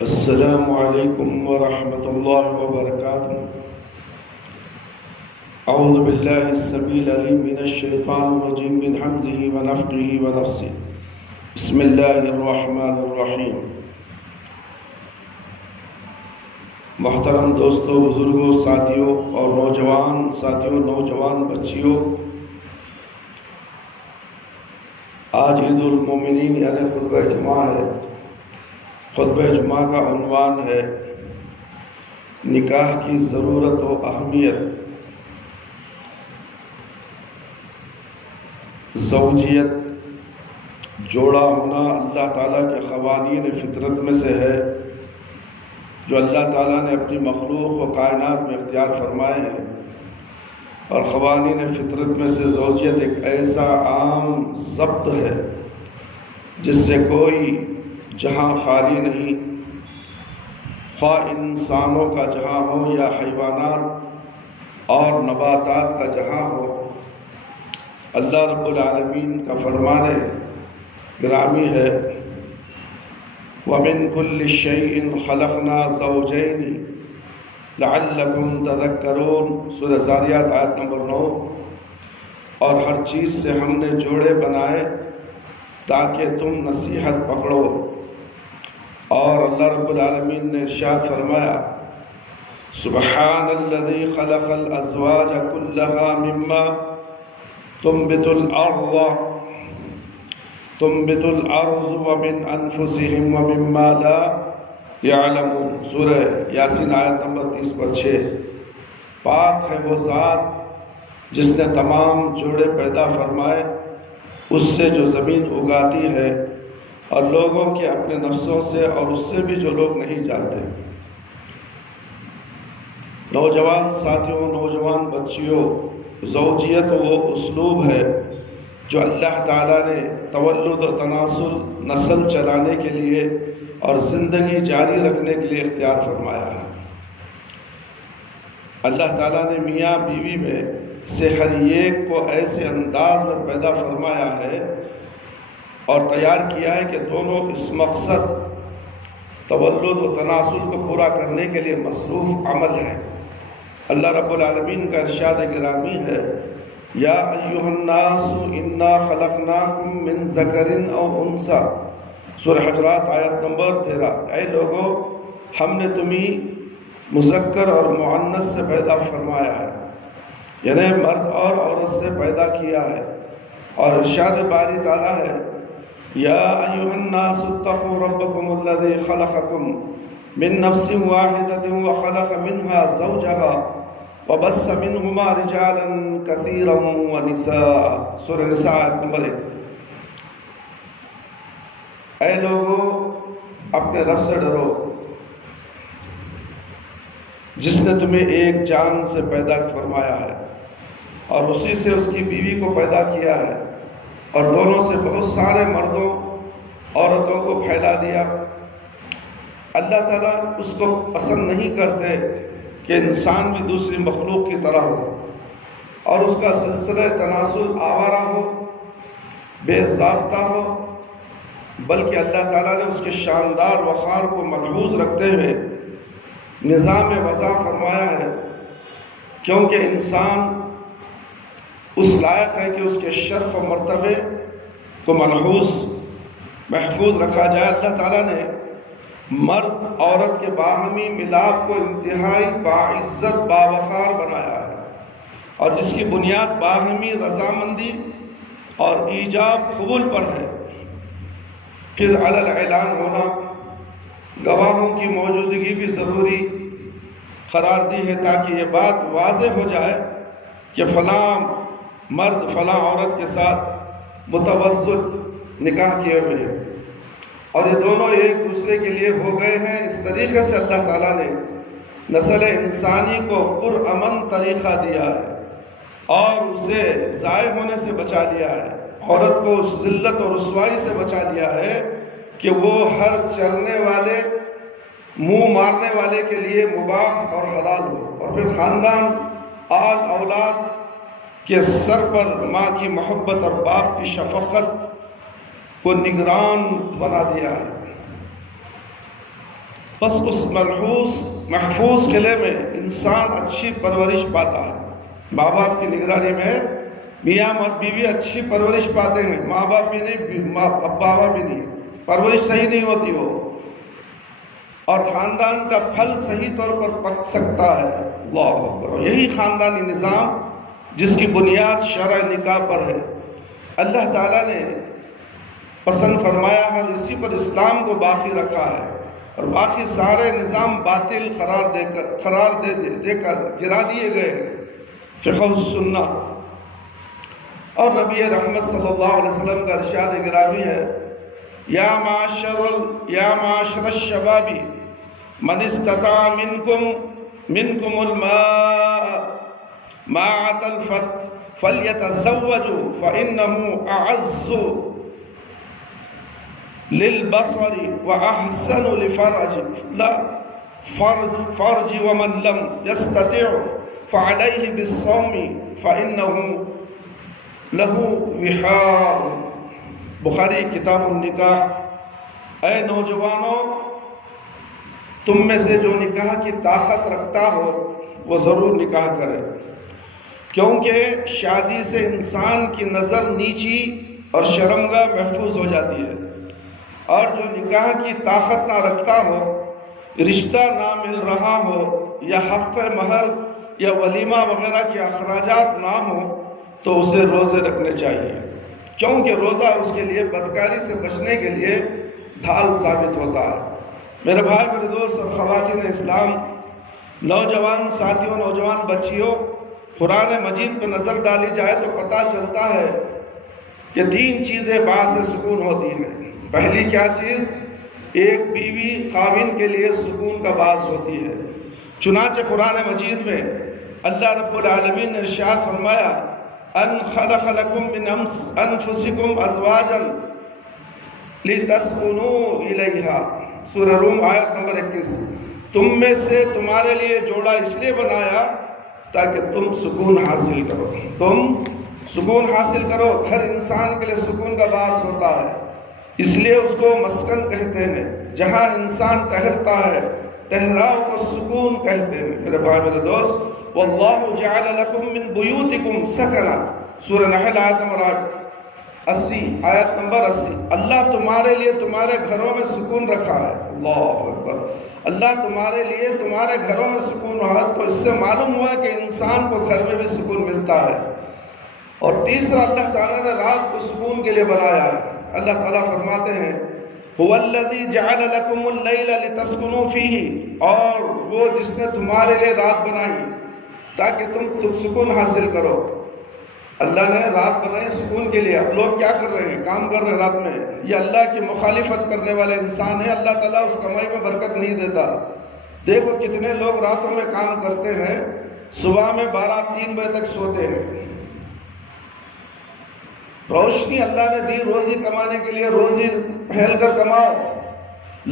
السلام علیکم ورحمۃ اللہ وبرکاتہ۔ اعوذ باللہ السمیع العلیم من الشیطان الرجیم من حمزہ ونفخہ ونفثہ۔ بسم اللہ الرحمن الرحیم۔ محترم دوستوں، بزرگوں، ساتھیوں اور نوجوان ساتھیوں، نوجوان بچیوں، آج عید المومنین یعنی خطبہ جمعہ ہے۔ خطبہ جمعہ کا عنوان ہے نکاح کی ضرورت و اہمیت۔ زوجیت، جوڑا ہونا اللہ تعالیٰ کے قوانین فطرت میں سے ہے جو اللہ تعالیٰ نے اپنی مخلوق و کائنات میں اختیار فرمائے ہیں، اور قوانین فطرت میں سے زوجیت ایک ایسا عام ضبط ہے جس سے کوئی جہاں خالی نہیں، خواہ انسانوں کا جہاں ہو یا حیوانات اور نباتات کا جہاں ہو۔ اللہ رب العالمین کا فرمان گرامی ہے وَمِن كُلِّ شَيْءٍ خَلَقْنَا زَوْجَيْنِ لَعَلَّكُمْ تَذَكَّرُونَ، سورہ ذاریات آیت نمبر 9۔ اور ہر چیز سے ہم نے جوڑے بنائے تاکہ تم نصیحت پکڑو۔ اور اللہ رب العالمین نے ارشاد فرمایا سبحان الذی خلق الازواج کلھا مما تنبت الارض ومن انفسهم ومما لا يعلمون، سورہ یاسین آیت نمبر 30/6۔ پاک ہے وہ ذات جس نے تمام جوڑے پیدا فرمائے اس سے جو زمین اگاتی ہے اور لوگوں کے اپنے نفسوں سے، اور اس سے بھی جو لوگ نہیں جانتے۔ نوجوان ساتھیوں، نوجوان بچیوں، زوجیت وہ اسلوب ہے جو اللہ تعالیٰ نے تولد و تناسل، نسل چلانے کے لیے اور زندگی جاری رکھنے کے لیے اختیار فرمایا ہے۔ اللہ تعالیٰ نے میاں بیوی میں سے ہر ایک کو ایسے انداز میں پیدا فرمایا ہے اور تیار کیا ہے کہ دونوں اس مقصد تولد و تناسل کو پورا کرنے کے لیے مصروف عمل ہیں۔ اللہ رب العالمین کا ارشاد گرامی ہے یا ایھا الناس انا خلقناکم من ذکر او انثی، سورہ حجرات آیت نمبر 13۔ اے لوگو، ہم نے تمہیں مذکر اور مؤنث سے پیدا فرمایا ہے، یعنی مرد اور عورت سے پیدا کیا ہے۔ اور ارشاد باری تعالیٰ ہے یا ایھا الناس اتقوا ربکم الذی خلقکم من نفس واحدۃ وخلق منها زوجها وبث منهما رجالا كثيرا ونساء، سورہ نساء آیت نمبر 1۔ اے لوگو، اپنے رب سے ڈرو جس نے تمہیں ایک جان سے پیدا فرمایا ہے اور اسی سے اس کی بیوی کو پیدا کیا ہے، اور دونوں سے بہت سارے مردوں عورتوں کو پھیلا دیا۔ اللہ تعالیٰ اس کو پسند نہیں کرتے کہ انسان بھی دوسری مخلوق کی طرح ہو اور اس کا سلسلہ تناسل آوارہ ہو، بے ضابطہ ہو، بلکہ اللہ تعالیٰ نے اس کے شاندار وقار کو ملحوظ رکھتے ہوئے نظام وضع فرمایا ہے، کیونکہ انسان اس لائق ہے کہ اس کے شرف و مرتبے کو محفوظ رکھا جائے۔ اللہ تعالیٰ نے مرد عورت کے باہمی ملاپ کو انتہائی باعزت باوقار بنایا ہے، اور جس کی بنیاد باہمی رضامندی اور ایجاب قبول پر ہے۔ پھر علی الاعلان ہونا، گواہوں کی موجودگی بھی ضروری قرار دی ہے تاکہ یہ بات واضح ہو جائے کہ فلاں مرد فلاں عورت کے ساتھ متوسل نکاح کیے ہوئے ہیں اور یہ دونوں ایک دوسرے کے لیے ہو گئے ہیں۔ اس طریقے سے اللہ تعالیٰ نے نسل انسانی کو پرامن طریقہ دیا ہے اور اسے ضائع ہونے سے بچا لیا ہے، عورت کو اس ذلت اور رسوائی سے بچا لیا ہے کہ وہ ہر چرنے والے، منہ مارنے والے کے لیے مباح اور حلال ہو، اور پھر خاندان، آل اولاد کے سر پر ماں کی محبت اور باپ کی شفقت کو نگران بنا دیا ہے۔ بس اس محفوظ قلعے میں انسان اچھی پرورش پاتا ہے. ماں باپ کی نگرانی میں میاں بیوی اچھی پرورش پاتے ہیں. ماں باپ بھی نہیں، بابا بھی نہیں، پرورش صحیح نہیں ہوتی وہ، اور خاندان کا پھل صحیح طور پر پک سکتا ہے. اللہ اکبر. یہی خاندانی نظام جس کی بنیاد شرع نکاح پر ہے، اللہ تعالیٰ نے پسند فرمایا ہے اور اسی پر اسلام کو باقی رکھا ہے، اور باقی سارے نظام باطل قرار دے کر گرا دیے گئے ہیں. فقہ السنہ اور نبی رحمت صلی اللہ علیہ وسلم کا ارشاد گرامی ہے، یا معاشر الشباب من استطاع منکم الماء ماعة الفتح فلیتزوجوا فإنه أعز للبصر وأحسن لفرج ومن لم يستطع فعليه بالصوم فإنه له وحاء. بخاری کتاب النکاح. اے نوجوانوں، تم میں سے جو نکاح کی طاقت رکھتا ہو وہ ضرور نکاح کرے، کیونکہ شادی سے انسان کی نظر نیچی اور شرمگاہ محفوظ ہو جاتی ہے، اور جو نکاح کی طاقت نہ رکھتا ہو، رشتہ نہ مل رہا ہو، یا حق مہر یا ولیمہ وغیرہ کے اخراجات نہ ہوں، تو اسے روزے رکھنے چاہیے، کیونکہ روزہ اس کے لیے بدکاری سے بچنے کے لیے ڈھال ثابت ہوتا ہے. میرے بھائی، میرے دوست اور خواتین اسلام، نوجوان ساتھیوں، نوجوان بچیوں، قرآن مجید پہ نظر ڈالی جائے تو پتہ چلتا ہے کہ 3 چیزیں باعث سکون ہوتی ہیں. پہلی کیا چیز؟ ایک بیوی خاوند کے لیے سکون کا باعث ہوتی ہے. چنانچہ قرآن مجید میں اللہ رب العالمین نے ارشاد فرمایا، ان خلق لکم من انفسکم ازواجا لتسکنوا الیہا. سورہ روم آیت نمبر 21. تم میں سے تمہارے لیے جوڑا اس لیے بنایا تاکہ تم سکون حاصل کرو. تم سکون حاصل کرو. ہر انسان کے لیے سکون کا باعث ہوتا ہے، اس لیے اس کو مسکن کہتے ہیں. جہاں انسان ٹہرتا ہے، ٹہراؤ کو سکون کہتے ہیں. میرے بھائی، میرے دوست، واللہ جعل لکم من بیوتکم سکنا. سورہ نحل آیت نمبر 80. آیت نمبر 80. اللہ تمہارے لیے تمہارے گھروں میں سکون رکھا ہے. اللہ اکبر. اللہ تمہارے لیے تمہارے گھروں میں سکون رہا. تو اس سے معلوم ہوا کہ انسان کو گھر میں بھی سکون ملتا ہے. اور تیسرا، اللہ تعالیٰ نے رات کو سکون کے لیے بنایا ہے. اللہ تعالیٰ فرماتے ہیں، هو الذی جعل لکم اللیل لتسکنوا فیہ. اور وہ جس نے تمہارے لیے رات بنائی تاکہ تم سکون حاصل کرو. اللہ نے رات بنائی سکون کے لیے. اب لوگ کیا کر رہے ہیں؟ کام کر رہے ہیں رات میں. یہ اللہ کی مخالفت کرنے والے انسان ہیں. اللہ تعالیٰ اس کمائی میں برکت نہیں دیتا. دیکھو کتنے لوگ راتوں میں کام کرتے ہیں، صبح میں 12-3 بجے تک سوتے ہیں. روشنی اللہ نے دی روزی کمانے کے لیے. روزی پھیل کر کماؤ.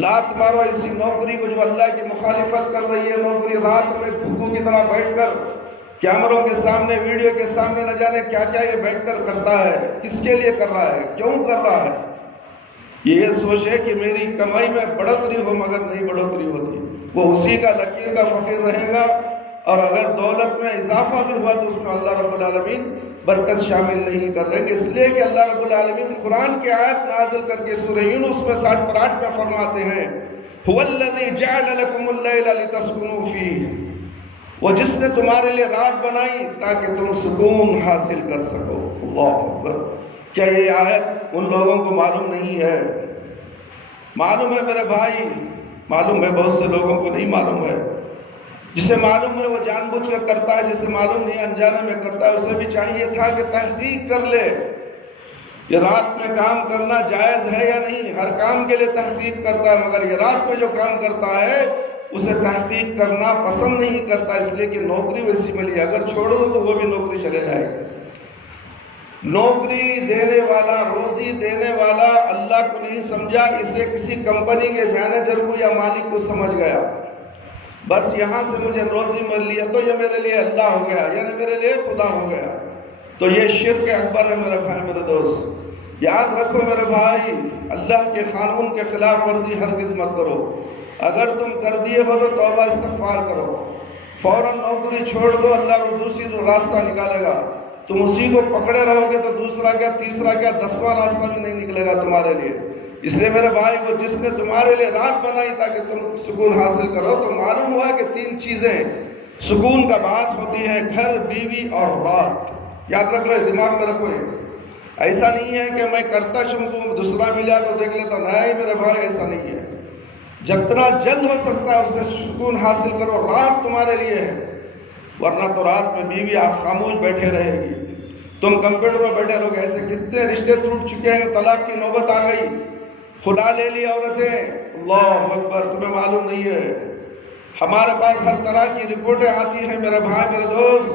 لات مارو اسی نوکری کو جو اللہ کی مخالفت کر رہی ہے. نوکری رات میں گھگو کی طرح بیٹھ کر کیمروں کے سامنے، ویڈیو کے سامنے نہ جانے کیا کیا یہ بیٹھ کر کرتا ہے. کس کے لیے کر رہا ہے؟ کیوں کر رہا ہے؟ یہ سوچے کہ میری کمائی میں بڑھوتری ہو، مگر نہیں بڑھوتری ہوتی. وہ اسی کا لکیر کا فقیر رہے گا، اور اگر دولت میں اضافہ بھی ہوا تو اس میں اللہ رب العالمین برکت شامل نہیں کر رہے. اس لیے کہ اللہ رب العالمین قرآن کی آیت نازل کر کے سورہ یونس میں 60 میں فرماتے ہیں، هو الذی جعل لکم اللیل لتسکنوا فیہ. وہ جس نے تمہارے لیے رات بنائی تاکہ تم سکون حاصل کر سکو. اللہ اکبر. کیا یہ آیت ان لوگوں کو معلوم نہیں ہے؟ معلوم ہے میرے بھائی، معلوم ہے. بہت سے لوگوں کو نہیں معلوم ہے. جسے معلوم ہے وہ جان بوجھ کر کرتا ہے، جسے معلوم نہیں انجانے میں کرتا ہے. اسے بھی چاہیے تھا کہ تحقیق کر لے یہ رات میں کام کرنا جائز ہے یا نہیں. ہر کام کے لیے تحقیق کرتا ہے، مگر یہ رات میں جو کام کرتا ہے اسے تحقیق کرنا پسند نہیں کرتا، اس لیے کہ نوکری ویسی ملی. اگر چھوڑ دو تو وہ بھی نوکری چلے جائے گا. نوکری دینے والا، روزی دینے والا اللہ کو نہیں سمجھا، اسے کسی کمپنی کے مینیجر کو یا مالک کو سمجھ گیا. بس یہاں سے مجھے روزی مل لیا تو یہ میرے لیے اللہ ہو گیا، یعنی میرے لیے خدا ہو گیا. تو یہ شرک اکبر ہے میرے بھائی، میرے دوست. یاد رکھو میرے بھائی، اللہ کے قانون کے خلاف ورزی ہرگز مت کرو۔ اگر تم کر دیے ہو تو توبہ استغفار کرو، فوراً نوکری چھوڑ دو، اللہ کو دوسری راستہ نکالے گا۔ تم اسی کو پکڑے رہو گے تو دوسرا کیا، تیسرا کیا، 10واں راستہ بھی نہیں نکلے گا تمہارے لیے۔ اس لیے میرے بھائی، وہ جس نے تمہارے لیے رات بنائی تاکہ تم سکون حاصل کرو، تو معلوم ہوا کہ 3 چیزیں سکون کا باعث ہوتی ہیں: گھر، بیوی اور رات۔ یاد رکھ لو، دماغ میں رکھو۔ ایسا نہیں ہے کہ میں کرتا شروع دوسرا ملا تو دیکھ لیتا، نہیں میرے بھائی، ایسا نہیں ہے۔ جتنا جلد ہو سکتا ہے اس سے سکون حاصل کرو، رات تمہارے لیے ہے۔ ورنہ تو رات میں بیوی آپ خاموش بیٹھے رہے گی، تم کمپیوٹر میں بیٹھے رہو گے۔ ایسے کتنے رشتے ٹوٹ چکے ہیں، طلاق کی نوبت آ گئی، خلا لے لی عورتیں۔ اللہ اکبر، تمہیں معلوم نہیں ہے، ہمارے پاس ہر طرح کی رپورٹیں آتی ہیں میرے بھائی میرے دوست۔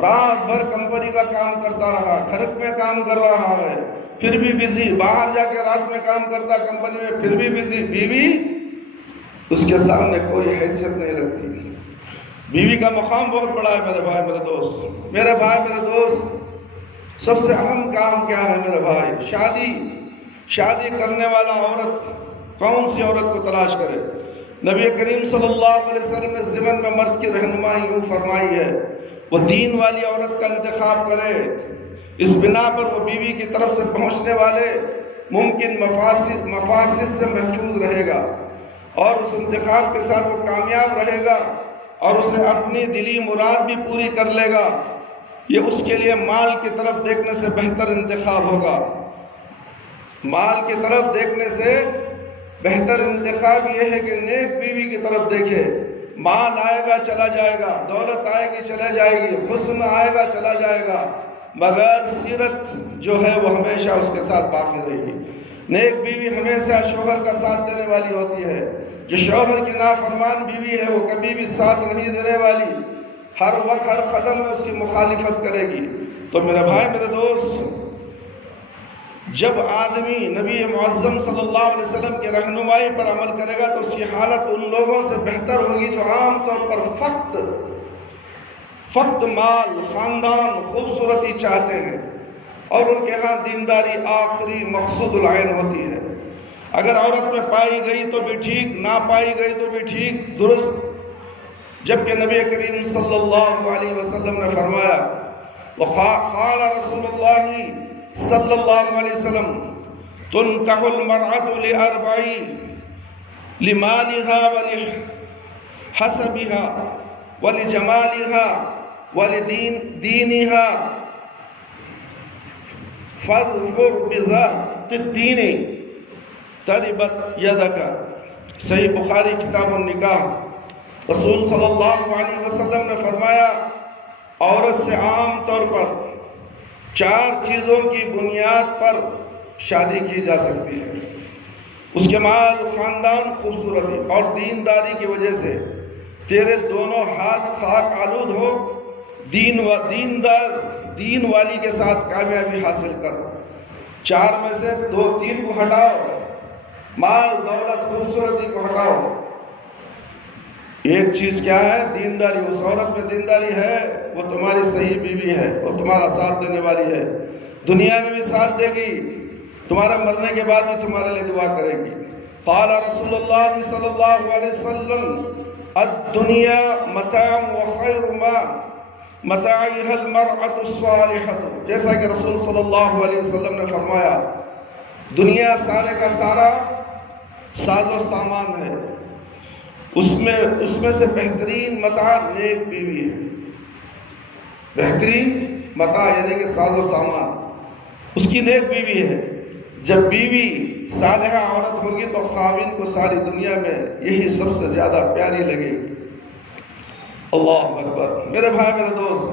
رات بھر کمپنی کا کام کرتا رہا، گھر میں کام کر رہا ہے، پھر بھی بزی، باہر جا کے رات میں کام کرتا کمپنی میں، پھر بھی بزی۔ بیوی اس کے سامنے کوئی حیثیت نہیں رکھتی۔ بیوی کا مقام بہت بڑا ہے میرے بھائی میرے دوست۔ میرے بھائی میرے دوست، سب سے اہم کام کیا ہے میرے بھائی؟ شادی کرنے والا عورت کون سی عورت کو تلاش کرے؟ نبی کریم صلی اللہ علیہ وسلم نے ضمن میں مرد کی رہنمائی یوں فرمائی ہے، وہ دین والی عورت کا انتخاب کرے، اس بنا پر وہ بیوی کی طرف سے پہنچنے والے ممکن مفاسد سے محفوظ رہے گا، اور اس انتخاب کے ساتھ وہ کامیاب رہے گا، اور اسے اپنی دلی مراد بھی پوری کر لے گا۔ یہ اس کے لیے مال کی طرف دیکھنے سے بہتر انتخاب ہوگا۔ مال کی طرف دیکھنے سے بہتر انتخاب یہ ہے کہ نیک بیوی کی طرف دیکھے۔ مال آئے گا چلا جائے گا، دولت آئے گی چلا جائے گی، حسن آئے گا چلا جائے گا، مگر سیرت جو ہے وہ ہمیشہ اس کے ساتھ باقی رہے گی۔ نیک بیوی ہمیشہ شوہر کا ساتھ دینے والی ہوتی ہے۔ جو شوہر کی نافرمان بیوی ہے وہ کبھی بھی ساتھ نہیں دینے والی، ہر وقت ہر قدم میں اس کی مخالفت کرے گی۔ تو میرے بھائی میرے دوست، جب آدمی نبی معظم صلی اللہ علیہ وسلم کی رہنمائی پر عمل کرے گا تو اس کی حالت ان لوگوں سے بہتر ہوگی جو عام طور پر فقط مال، خاندان، خوبصورتی چاہتے ہیں، اور ان کے ہاں دینداری آخری مقصود العین ہوتی ہے۔ اگر عورت میں پائی گئی تو بھی ٹھیک، نہ پائی گئی تو بھی ٹھیک، درست۔ جبکہ نبی کریم صلی اللہ علیہ وسلم نے فرمایا، وقال رسول اللہ صلی اللہ علیہ وسلم، تنکح المرأة لأربع، لمالها ولحسبها ولجمالها ولدينها فاظفر بذات الدين تربت يدك۔ صحیح بخاری کتاب النکاح۔ رسول صلی اللہ علیہ وسلم نے فرمایا، عورت سے عام طور پر 4 چیزوں کی بنیاد پر شادی کی جا سکتی ہے۔ اس کے مال، خاندان، خوبصورتی اور دینداری کی وجہ سے تیرے دونوں ہاتھ خاک آلود ہو، دین والی کے ساتھ کامیابی حاصل کر۔ 4 میں سے 2-3 کو ہٹاؤ، مال، دولت، خوبصورتی کو ہٹاؤ۔ ایک چیز کیا ہے؟ دینداری۔ اس عورت میں دینداری ہے، وہ تمہاری صحیح بیوی ہے، وہ تمہارا ساتھ دینے والی ہے، دنیا میں بھی ساتھ دے گی، تمہارے مرنے کے بعد بھی تمہارے لیے دعا کرے گی۔ قال رسول اللہ صلی اللہ علیہ وسلم، الدنیا متاع وخیر ما متاعها المرأة الصالحة۔ جیسا کہ رسول صلی اللہ علیہ وسلم نے فرمایا، دنیا سارے کا سارا ساز و سامان ہے، اس میں سے بہترین متاع نیک بیوی ہے۔ بہترین متاع یعنی کہ ساز و سامان اس کی نیک بیوی ہے۔ جب بیوی صالحہ عورت ہوگی تو خاوند کو ساری دنیا میں یہی سب سے زیادہ پیاری لگے گی۔ اللہ اکبر۔ میرے بھائی میرے دوست،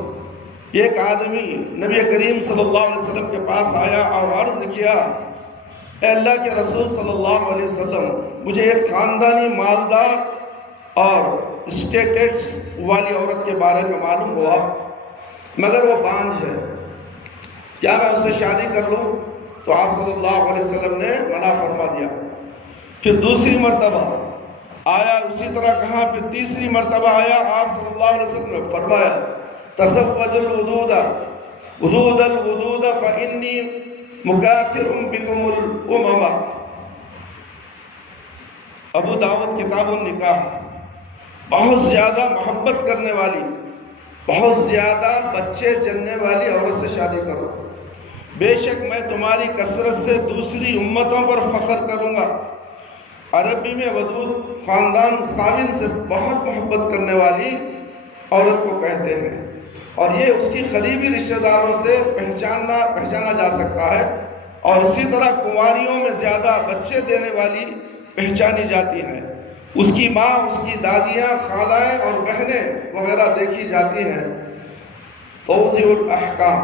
ایک آدمی نبی کریم صلی اللہ علیہ وسلم کے پاس آیا اور عرض کیا، اے اللہ کے رسول صلی اللہ علیہ وسلم، مجھے ایک خاندانی مالدار اور اسٹیٹس والی عورت کے بارے میں معلوم ہوا، مگر وہ بانجھ ہے، کیا میں اس سے شادی کر لوں؟ تو آپ صلی اللہ علیہ وسلم نے منع فرما دیا۔ پھر دوسری مرتبہ آیا، اسی طرح کہا، پھر تیسری مرتبہ آیا، آپ صلی اللہ علیہ وسلم نے فرمایا، تزوج الودود فإنی مکافر بکم الامم۔ ابو داؤد کتاب النکاح، بہت زیادہ محبت کرنے والی، بہت زیادہ بچے جننے والی عورت سے شادی کرو، بے شک میں تمہاری کثرت سے دوسری امتوں پر فخر کروں گا۔ عربی میں ودود خاندان خاوند سے بہت محبت کرنے والی عورت کو کہتے ہیں، اور یہ اس کی قریبی رشتہ داروں سے پہچانا جا سکتا ہے، اور اسی طرح کنواریوں میں زیادہ بچے دینے والی پہچانی جاتی ہیں۔ اس کی ماں، اس کی دادیاں، خالائیں اور بہنیں وغیرہ دیکھی جاتی ہیں۔ توضیح الاحکام،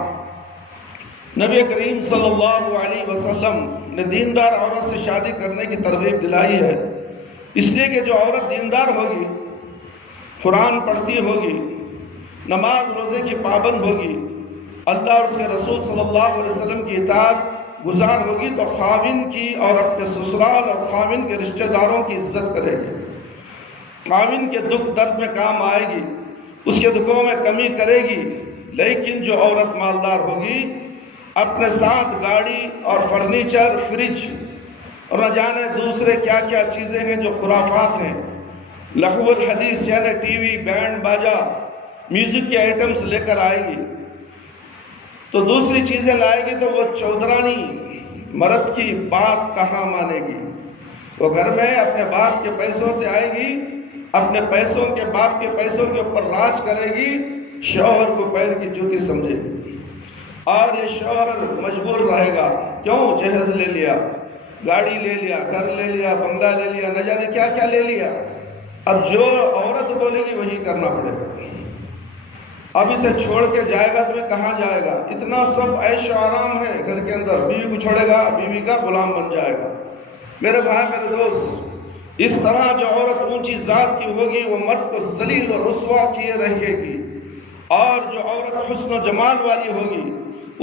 نبی کریم صلی اللہ علیہ وسلم نے دیندار عورت سے شادی کرنے کی ترغیب دلائی ہے، اس لیے کہ جو عورت دیندار ہوگی، قرآن پڑھتی ہوگی، نماز روزے کی پابند ہوگی، اللہ اور اس کے رسول صلی اللہ علیہ وسلم کی اطاعت گزار ہوگی، تو خاوند کی اور اپنے سسرال اور خاوند کے رشتہ داروں کی عزت کرے گی، خاوند کے دکھ درد میں کام آئے گی، اس کے دکھوں میں کمی کرے گی۔ لیکن جو عورت مالدار ہوگی، اپنے ساتھ گاڑی اور فرنیچر، فریج اور نہ جانے دوسرے کیا کیا چیزیں ہیں جو خرافات ہیں، لہو الحدیث یعنی ٹی وی، بینڈ باجا، میوزک کے آئٹمز لے کر آئے گی، تو دوسری چیزیں لائے گی، تو وہ چودرانی مرد کی بات کہاں مانے گی؟ وہ گھر میں اپنے باپ کے پیسوں سے آئے گی، اپنے پیسوں کے باپ کے پیسوں کے اوپر راج کرے گی، شوہر کو پیر کی جوتی سمجھے گی، اور یہ شوہر مجبور رہے گا۔ کیوں؟ جہیز لے لیا، گاڑی لے لیا، گھر لے لیا، بنگلہ لے لیا، نہ جانے کیا کیا لے لیا۔ اب جو عورت بولے گی وہی کرنا پڑے گا۔ اب اسے چھوڑ کے جائے گا تو کہاں جائے گا؟ اتنا سب عیش و آرام ہے گھر کے اندر، بیوی کو چھوڑے گا بیوی کا غلام بن جائے گا۔ میرے بھائی، میرے دوست، اس طرح جو عورت اونچی ذات کی ہوگی وہ مرد کو ذلیل و رسوا کیے رہے گی، اور جو عورت حسن و جمال والی ہوگی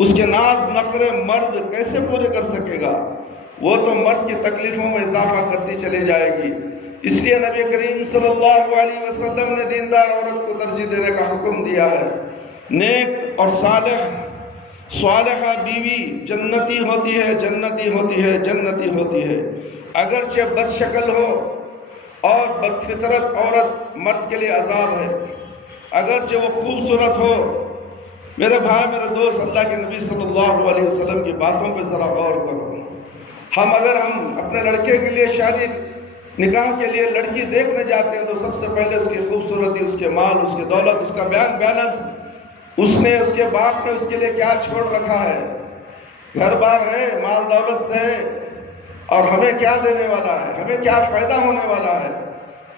اس کے ناز نخرے مرد کیسے پورے کر سکے گا؟ وہ تو مرد کی تکلیفوں میں اضافہ کرتی چلی جائے گی۔ اس لیے نبی کریم صلی اللہ علیہ وسلم نے دیندار عورت کو ترجیح دینے کا حکم دیا ہے۔ نیک اور صالحہ بیوی جنتی ہوتی ہے، جنتی ہوتی ہے، جنتی ہوتی ہے، اگرچہ بد شکل ہو، اور بد فطرت عورت مرد کے لیے عذاب ہے، اگرچہ وہ خوبصورت ہو۔ میرے بھائی، میرے دوست، اللہ کے نبی صلی اللہ علیہ وسلم کی باتوں پہ ذرا غور کرو۔ اگر ہم اپنے لڑکے کے لیے شادی نکاح کے لیے لڑکی دیکھنے جاتے ہیں تو سب سے پہلے اس کی خوبصورتی، اس کے مال، اس کی دولت، اس کا بیلنس، اس نے، اس کے باپ نے اس کے لیے کیا چھوڑ رکھا ہے، گھر بار ہے، مال دولت سے ہے، اور ہمیں کیا دینے والا ہے، ہمیں کیا فائدہ ہونے والا ہے،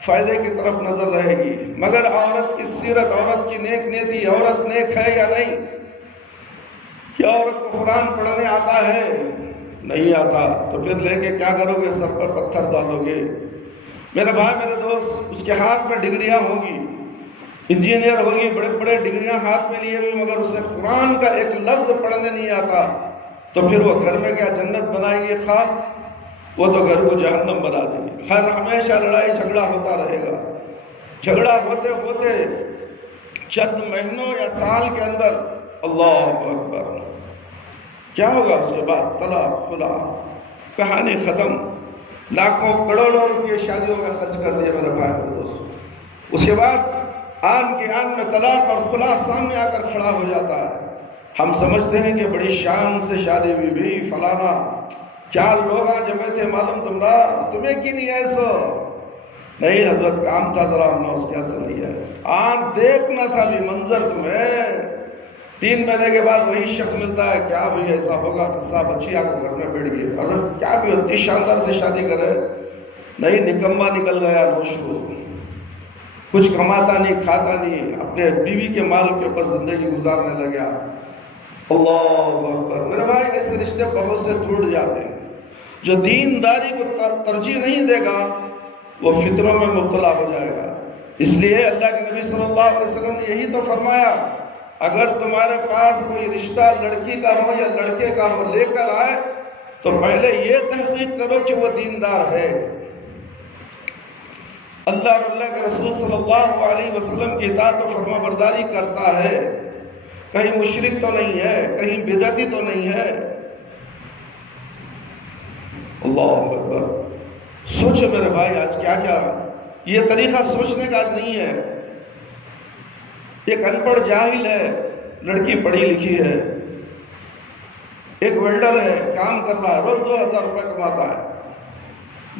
فائدے کی طرف نظر رہے گی۔ مگر عورت کی سیرت، عورت کی نیک نیتی، عورت نیک ہے یا نہیں؟ کیا عورت کو قرآن پڑھنے آتا ہے؟ نہیں آتا، تو پھر لے کے کیا کرو گے؟ سر پر پتھر ڈالو گے۔ میرے بھائی، میرے دوست، اس کے ہاتھ میں ڈگریاں ہوں گی، انجینئر ہوگی، بڑے بڑے ڈگریاں ہاتھ میں لیے ہوئی، مگر اسے قرآن کا ایک لفظ پڑھنے نہیں آتا، تو پھر وہ گھر میں کیا جنت بنائے گی خواب؟ وہ تو گھر کو جہنم بنا دے گی۔ ہر ہمیشہ لڑائی جھگڑا ہوتا رہے گا، جھگڑا ہوتے ہوتے چند مہینوں یا سال کے اندر اللہ اکبر کیا ہوگا؟ اس کے بعد طلاق، خلا، کہانی ختم، لاکھوں کروڑوں روپے شادیوں میں خرچ کر دیے میرے بھائی میرے دوست۔ اس کے بعد آن کے آن میں طلاق اور خلا سامنے آ کر کھڑا ہو جاتا ہے۔ ہم سمجھتے ہیں کہ بڑی شان سے شادی بھی فلانا، کیا لوگ جمع تھے معلوم تمہیں کی نہیں ایسو؟ نہیں حضرت، کام تھا ذرا، نہ اس کے اثر نہیں ہے، آن دیکھنا تھا بھی منظر تمہیں۔ 3 مہینے کے بعد وہی شخص ملتا ہے، کیا بھئی ایسا ہوگا؟ قصہ بچی آپ کو گھر میں بیٹھ گئی، اور کیا بھی اتنی شاندار سے شادی کرے؟ نہیں، نکمہ نکل گیا، نوشو، کچھ کماتا نہیں، کھاتا نہیں، اپنے بیوی کے مال کے اوپر زندگی گزارنے لگا۔ اللہ اکبر۔ میرے بھائی، ایسے رشتے بہت سے ٹوٹ جاتے ہیں۔ جو دینداری کو ترجیح نہیں دے گا وہ فطروں میں مبتلا ہو جائے گا۔ اس لیے اللہ کے نبی صلی اللہ علیہ وسلم نے یہی تو فرمایا، اگر تمہارے پاس کوئی رشتہ لڑکی کا ہو یا لڑکے کا ہو لے کر آئے تو پہلے یہ تحقیق کرو کہ وہ دیندار ہے، اللہ اور اللہ کے رسول صلی اللہ علیہ وسلم کی اطاعت و فرما برداری کرتا ہے، کہیں مشرک تو نہیں ہے، کہیں بدعتی تو نہیں ہے۔ اللہ اکبر. سوچو میرے بھائی آج کیا کیا یہ طریقہ سوچنے کا آج نہیں ہے. ایک ان پڑھ جاہل ہے، لڑکی پڑھی لکھی ہے، ایک ویلڈر ہے، کام کر رہا ہے، روز 2000 روپے کماتا ہے.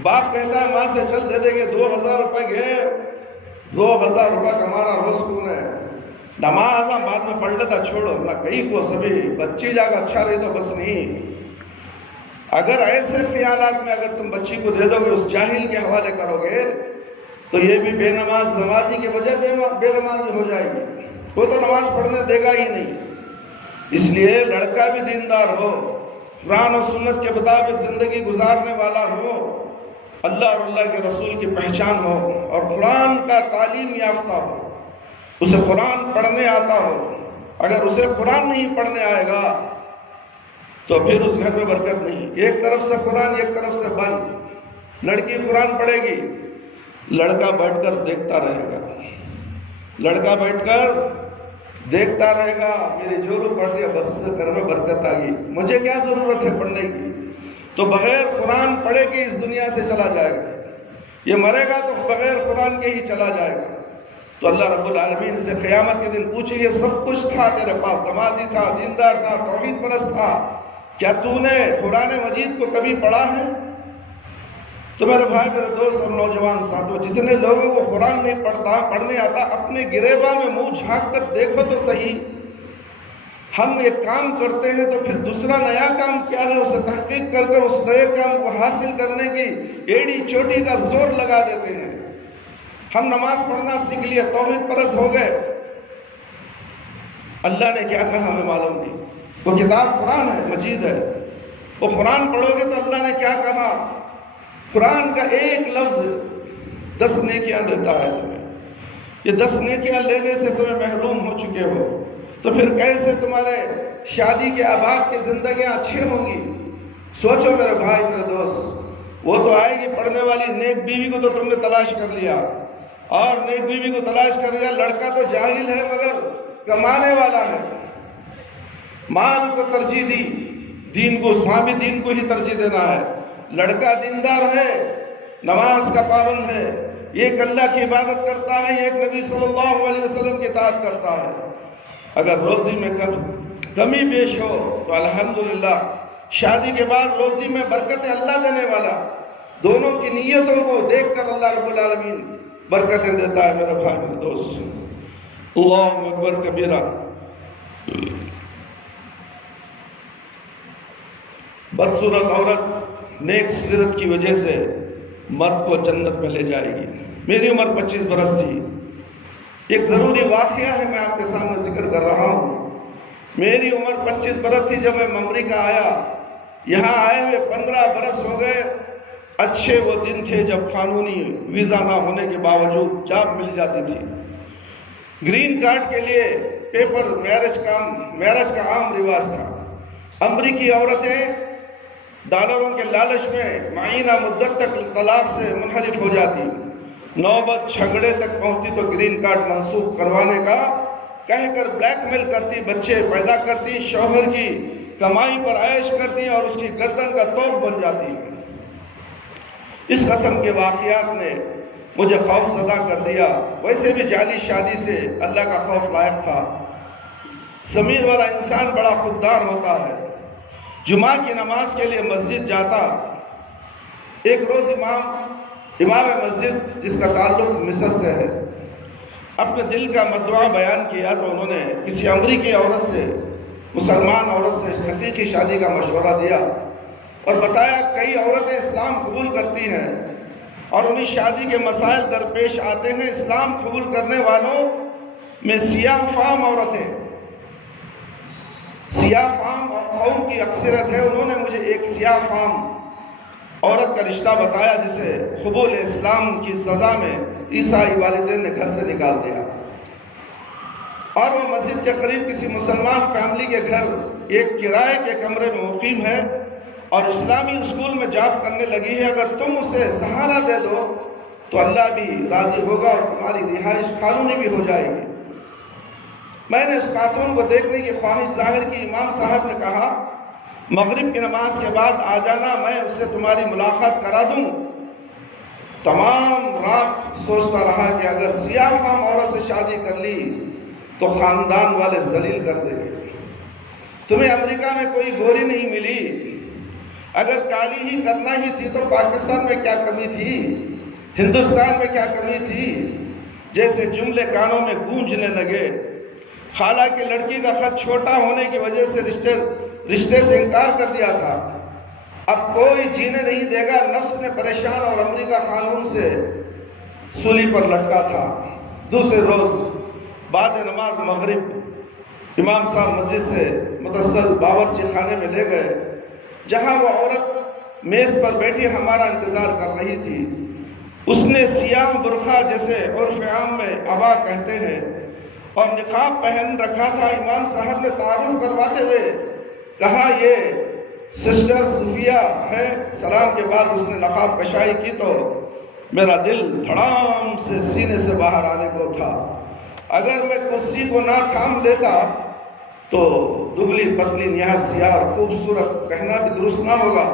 باپ کہتا ہے ماں سے چل دے دیں گے، 2000 روپے گئے، 2000 روپے کمانا روز کون ہے. نماز بعد میں پڑھ لیتا، چھوڑو نہ کہیں کو سبھی بچی جا کر اچھا رہی تو بس نہیں. اگر ایسے خیالات میں اگر تم بچی کو دے دو گے، اس جاہل کے حوالے کرو گے، تو یہ بھی بے نماز نمازی کی وجہ بے نمازی ہو جائے گی. وہ تو نماز پڑھنے دے گا ہی نہیں. اس لیے لڑکا بھی دیندار ہو، قرآن و سنت کے مطابق زندگی گزارنے والا ہو، اللہ اور اللہ کے رسول کی پہچان ہو، اور قرآن کا تعلیم یافتہ ہو، اسے قرآن پڑھنے آتا ہو. اگر اسے قرآن نہیں پڑھنے آئے گا تو پھر اس گھر میں برکت نہیں. ایک طرف سے قرآن، ایک طرف سے بند. لڑکی قرآن پڑھے گی، لڑکا بیٹھ کر دیکھتا رہے گا. لڑکا بیٹھ کر دیکھتا رہے گا، میری جورو پڑھ رہی ہے، بس گھر میں برکت آ گئی، مجھے کیا ضرورت ہے پڑھنے کی. تو بغیر قرآن پڑھے کے اس دنیا سے چلا جائے گا. یہ مرے گا تو بغیر قرآن کے ہی چلا جائے گا. تو اللہ رب العالمین سے قیامت کے دن پوچھے، یہ سب کچھ تھا تیرے پاس، نمازی تھا، دیندار تھا، توحید پرست تھا، کیا تو نے قرآن مجید کو کبھی پڑھا ہے؟ تو میرے بھائی، میرے دوست اور نوجوان ساتھوں، جتنے لوگوں کو قرآن نہیں پڑھنے آتا، اپنے گریباں میں منہ جھانک کر دیکھو تو صحیح. ہم ایک کام کرتے ہیں تو پھر دوسرا نیا کام کیا ہے، اسے تحقیق کر کر اس نئے کام کو حاصل کرنے کی ایڑی چوٹی کا زور لگا دیتے ہیں. ہم نماز پڑھنا سیکھ لیے، توحید پرست ہو گئے. اللہ نے کیا کہا ہمیں معلوم نہیں. وہ کتاب قرآن ہے، مجید ہے. وہ قرآن پڑھو گے تو اللہ نے کیا کہا. قرآن کا ایک لفظ 10 نیکیاں دیتا ہے تمہیں. یہ 10 نیکیاں لینے سے تمہیں محروم ہو چکے ہو، تو پھر کیسے تمہارے شادی کے آباد کی زندگیاں اچھی ہوں گی. سوچو میرے بھائی، میرے دوست، وہ تو آئے گی پڑھنے والی نیک بیوی کو تو تم نے تلاش کر لیا، اور نیک بیوی کو تلاش کر لیا. لڑکا تو جاہل ہے مگر کمانے والا ہے، مال کو ترجیح دی، دین کو، وہاں بھی دین کو ہی ترجیح دینا ہے. لڑکا دیندار ہے، نماز کا پابند ہے، ایک اللہ کی عبادت کرتا ہے، ایک نبی صلی اللہ علیہ وسلم کی اطاعت کرتا ہے. اگر روزی میں کمی بیش ہو تو الحمدللہ، شادی کے بعد روزی میں برکتیں اللہ دینے والا. دونوں کی نیتوں کو دیکھ کر اللہ رب العالمین برکتیں دیتا ہے. میرے بھائی، میرے دوست، اللہ اکبر کبیرہ. بدصورت عورت نیک سیرت کی وجہ سے مرد کو جنت میں لے جائے گی. میری عمر 25 برس تھی. ایک ضروری واقعہ ہے، میں آپ کے سامنے ذکر کر رہا ہوں. میری عمر 25 برس تھی جب میں امریکہ آیا. یہاں آئے ہوئے 15 برس ہو گئے. اچھے وہ دن تھے جب قانونی ویزا نہ ہونے کے باوجود جاب مل جاتی تھی. گرین کارڈ کے لیے پیپر میرج کا عام رواج تھا. امریکی عورتیں ڈالروں کے لالچ میں معینہ مدت تک طلاق سے منحرف ہو جاتی. نوبت جھگڑے تک پہنچتی تو گرین کارڈ منسوخ کروانے کا کہہ کر بلیک میل کرتی، بچے پیدا کرتی، شوہر کی کمائی پر عیش کرتی اور اس کی گردن کا توق بن جاتی. اس قسم کے واقعات نے مجھے خوف زدہ کر دیا. ویسے بھی جعلی شادی سے اللہ کا خوف لائق تھا. ضمیر والا انسان بڑا خوددار ہوتا ہے. جمعہ کی نماز کے لیے مسجد جاتا. ایک روز امام مسجد، جس کا تعلق مصر سے ہے، اپنے دل کا مدعا بیان کیا تو انہوں نے کسی امریکی عورت سے، مسلمان عورت سے حقیقی شادی کا مشورہ دیا اور بتایا کئی عورتیں اسلام قبول کرتی ہیں اور انہیں شادی کے مسائل درپیش آتے ہیں. اسلام قبول کرنے والوں میں سیاہ فام عورتیں، سیاہ فام قوم کی اکثریت ہے. انہوں نے مجھے ایک سیاہ فام عورت کا رشتہ بتایا جسے قبول اسلام کی سزا میں عیسائی والدین نے گھر سے نکال دیا، اور وہ مسجد کے قریب کسی مسلمان فیملی کے گھر ایک کرائے کے کمرے میں مقیم ہے اور اسلامی اسکول میں جاب کرنے لگی ہے. اگر تم اسے سہارا دے دو تو اللہ بھی راضی ہوگا اور تمہاری رہائش قانونی بھی ہو جائے گی. میں نے اس خاتون کو دیکھنے کی خواہش ظاہر کی. امام صاحب نے کہا مغرب کی نماز کے بعد آ جانا، میں اس سے تمہاری ملاقات کرا دوں۔ تمام رات سوچتا رہا کہ اگر سیاہ فام عورت سے شادی کر لی تو خاندان والے ذلیل کر دیں گے۔ تمہیں امریکہ میں کوئی گوری نہیں ملی، اگر کالی ہی کرنا ہی تھی تو پاکستان میں کیا کمی تھی، ہندوستان میں کیا کمی تھی؟ جیسے جملے کانوں میں گونجنے لگے۔ خالہ کی لڑکی کا خط چھوٹا ہونے کی وجہ سے رشتے سے انکار کر دیا تھا، اب کوئی جینے نہیں دے گا، نفس نے پریشان اور امریکہ قانون سے سولی پر لٹکا تھا۔ دوسرے روز بعد نماز مغرب امام صاحب مسجد سے متصل باورچی خانے میں لے گئے، جہاں وہ عورت میز پر بیٹھی ہمارا انتظار کر رہی تھی۔ اس نے سیاہ برقع جسے عرف عام میں عبا کہتے ہیں اور نقاب پہن رکھا تھا۔ امام صاحب نے تعارف کرواتے ہوئے کہا یہ سسٹر صفیہ ہے۔ سلام کے بعد اس نے نقاب کشائی کی تو میرا دل دھڑام سے سینے سے باہر آنے کو تھا۔ اگر میں کرسی کو نہ تھام لیتا تو دبلی پتلی نہایت سیاہ اور خوبصورت کہنا بھی درست نہ ہوگا۔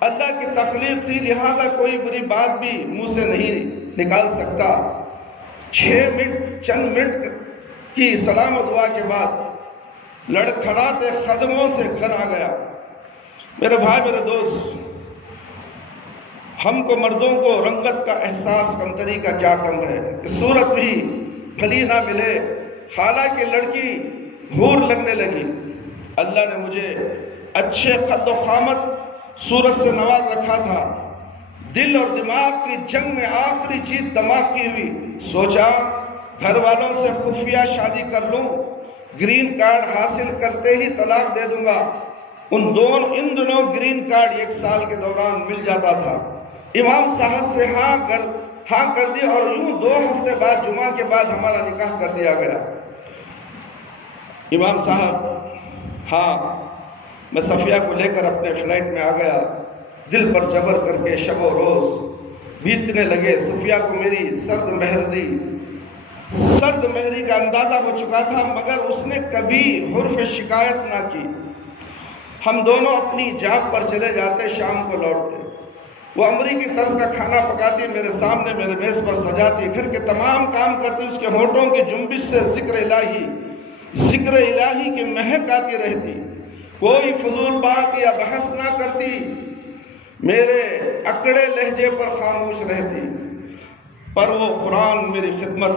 اللہ کی تخلیق تھی، لہذا کوئی بری بات بھی منہ سے نہیں نکال سکتا۔ 6 منٹ چند منٹ کی سلام و دعا کے بعد لڑکھڑاتے قدموں سے گھر آ گیا۔ میرے بھائی، میرے دوست، ہم کو مردوں کو رنگت کا احساس کمتری کا کیا کم ہے کہ صورت بھی بھلی نہ ملے۔ خالہ کی لڑکی حور لگنے لگی۔ اللہ نے مجھے اچھے قد و قامت صورت سے نواز رکھا تھا۔ دل اور دماغ کی جنگ میں آخری جیت دماغ کی ہوئی۔ سوچا گھر والوں سے خفیہ شادی کر لوں، گرین کارڈ حاصل کرتے ہی طلاق دے دوں گا۔ ان دنوں گرین کارڈ 1 سال کے دوران مل جاتا تھا۔ امام صاحب سے ہاں کر دی اور یوں 2 ہفتے بعد جمعہ کے بعد ہمارا نکاح کر دیا گیا۔ امام صاحب ہاں، میں صفیہ کو لے کر اپنے فلیٹ میں آ گیا۔ دل پر جبر کر کے شب و روز بیتنے لگے۔ صفیہ کو میری سرد مہری کا اندازہ ہو چکا تھا، مگر اس نے کبھی حرف شکایت نہ کی۔ ہم دونوں اپنی جاب پر چلے جاتے، شام کو لوٹتے۔ وہ امریکی طرز کا کھانا پکاتی، میرے سامنے میرے میز پر سجاتی، گھر کے تمام کام کرتی۔ اس کے ہونٹوں کی جنبش سے ذکر الہی کی مہک آتی رہتی۔ کوئی فضول بات یا بحث نہ کرتی، میرے اکڑے لہجے پر خاموش رہتی۔ پر وہ قرآن میری خدمت،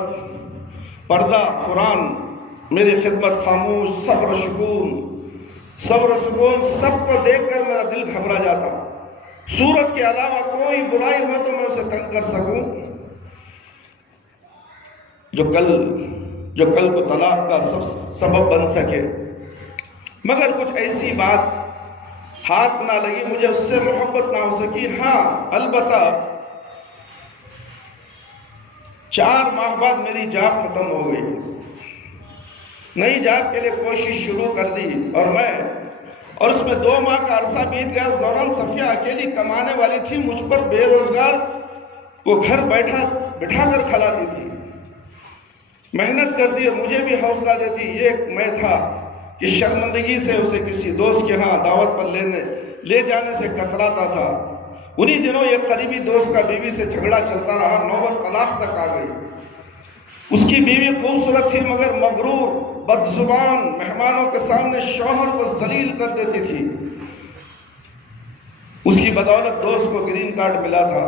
پردہ قرآن میری خدمت، خاموش، صبر و سکون سب کو دیکھ کر میرا دل گھبرا جاتا۔ صورت کے علاوہ کوئی برائی ہو تو میں اسے تنگ کر سکوں، جو کل کو طلاق کا سبب بن سکے، مگر کچھ ایسی بات ہاتھ نہ لگی، مجھے اس سے محبت نہ ہو سکی۔ ہاں البتہ 4 ماہ بعد میری جاب ختم ہو گئی۔ نئی جاب کے لیے کوشش شروع کر دی اور اس میں 2 ماہ کا عرصہ بیت گیا۔ اس دوران صفیہ اکیلی کمانے والی تھی، مجھ پر بے روزگار کو گھر بٹھا کر کھلاتی تھی، محنت کرتی اور مجھے بھی حوصلہ دیتی۔ ایک میں تھا کہ شرمندگی سے اسے کسی دوست کے ہاں دعوت پر لے جانے سے کتراتا تھا۔ انہی دنوں ایک قریبی دوست کا بیوی سے جھگڑا چلتا رہا، نوبت طلاق تک آ گئی۔ اس کی بیوی خوبصورت تھی مگر مغرور، بدزبان، مہمانوں کے سامنے شوہر کو ذلیل کر دیتی تھی۔ اس کی بدولت دوست کو گرین کارڈ ملا تھا۔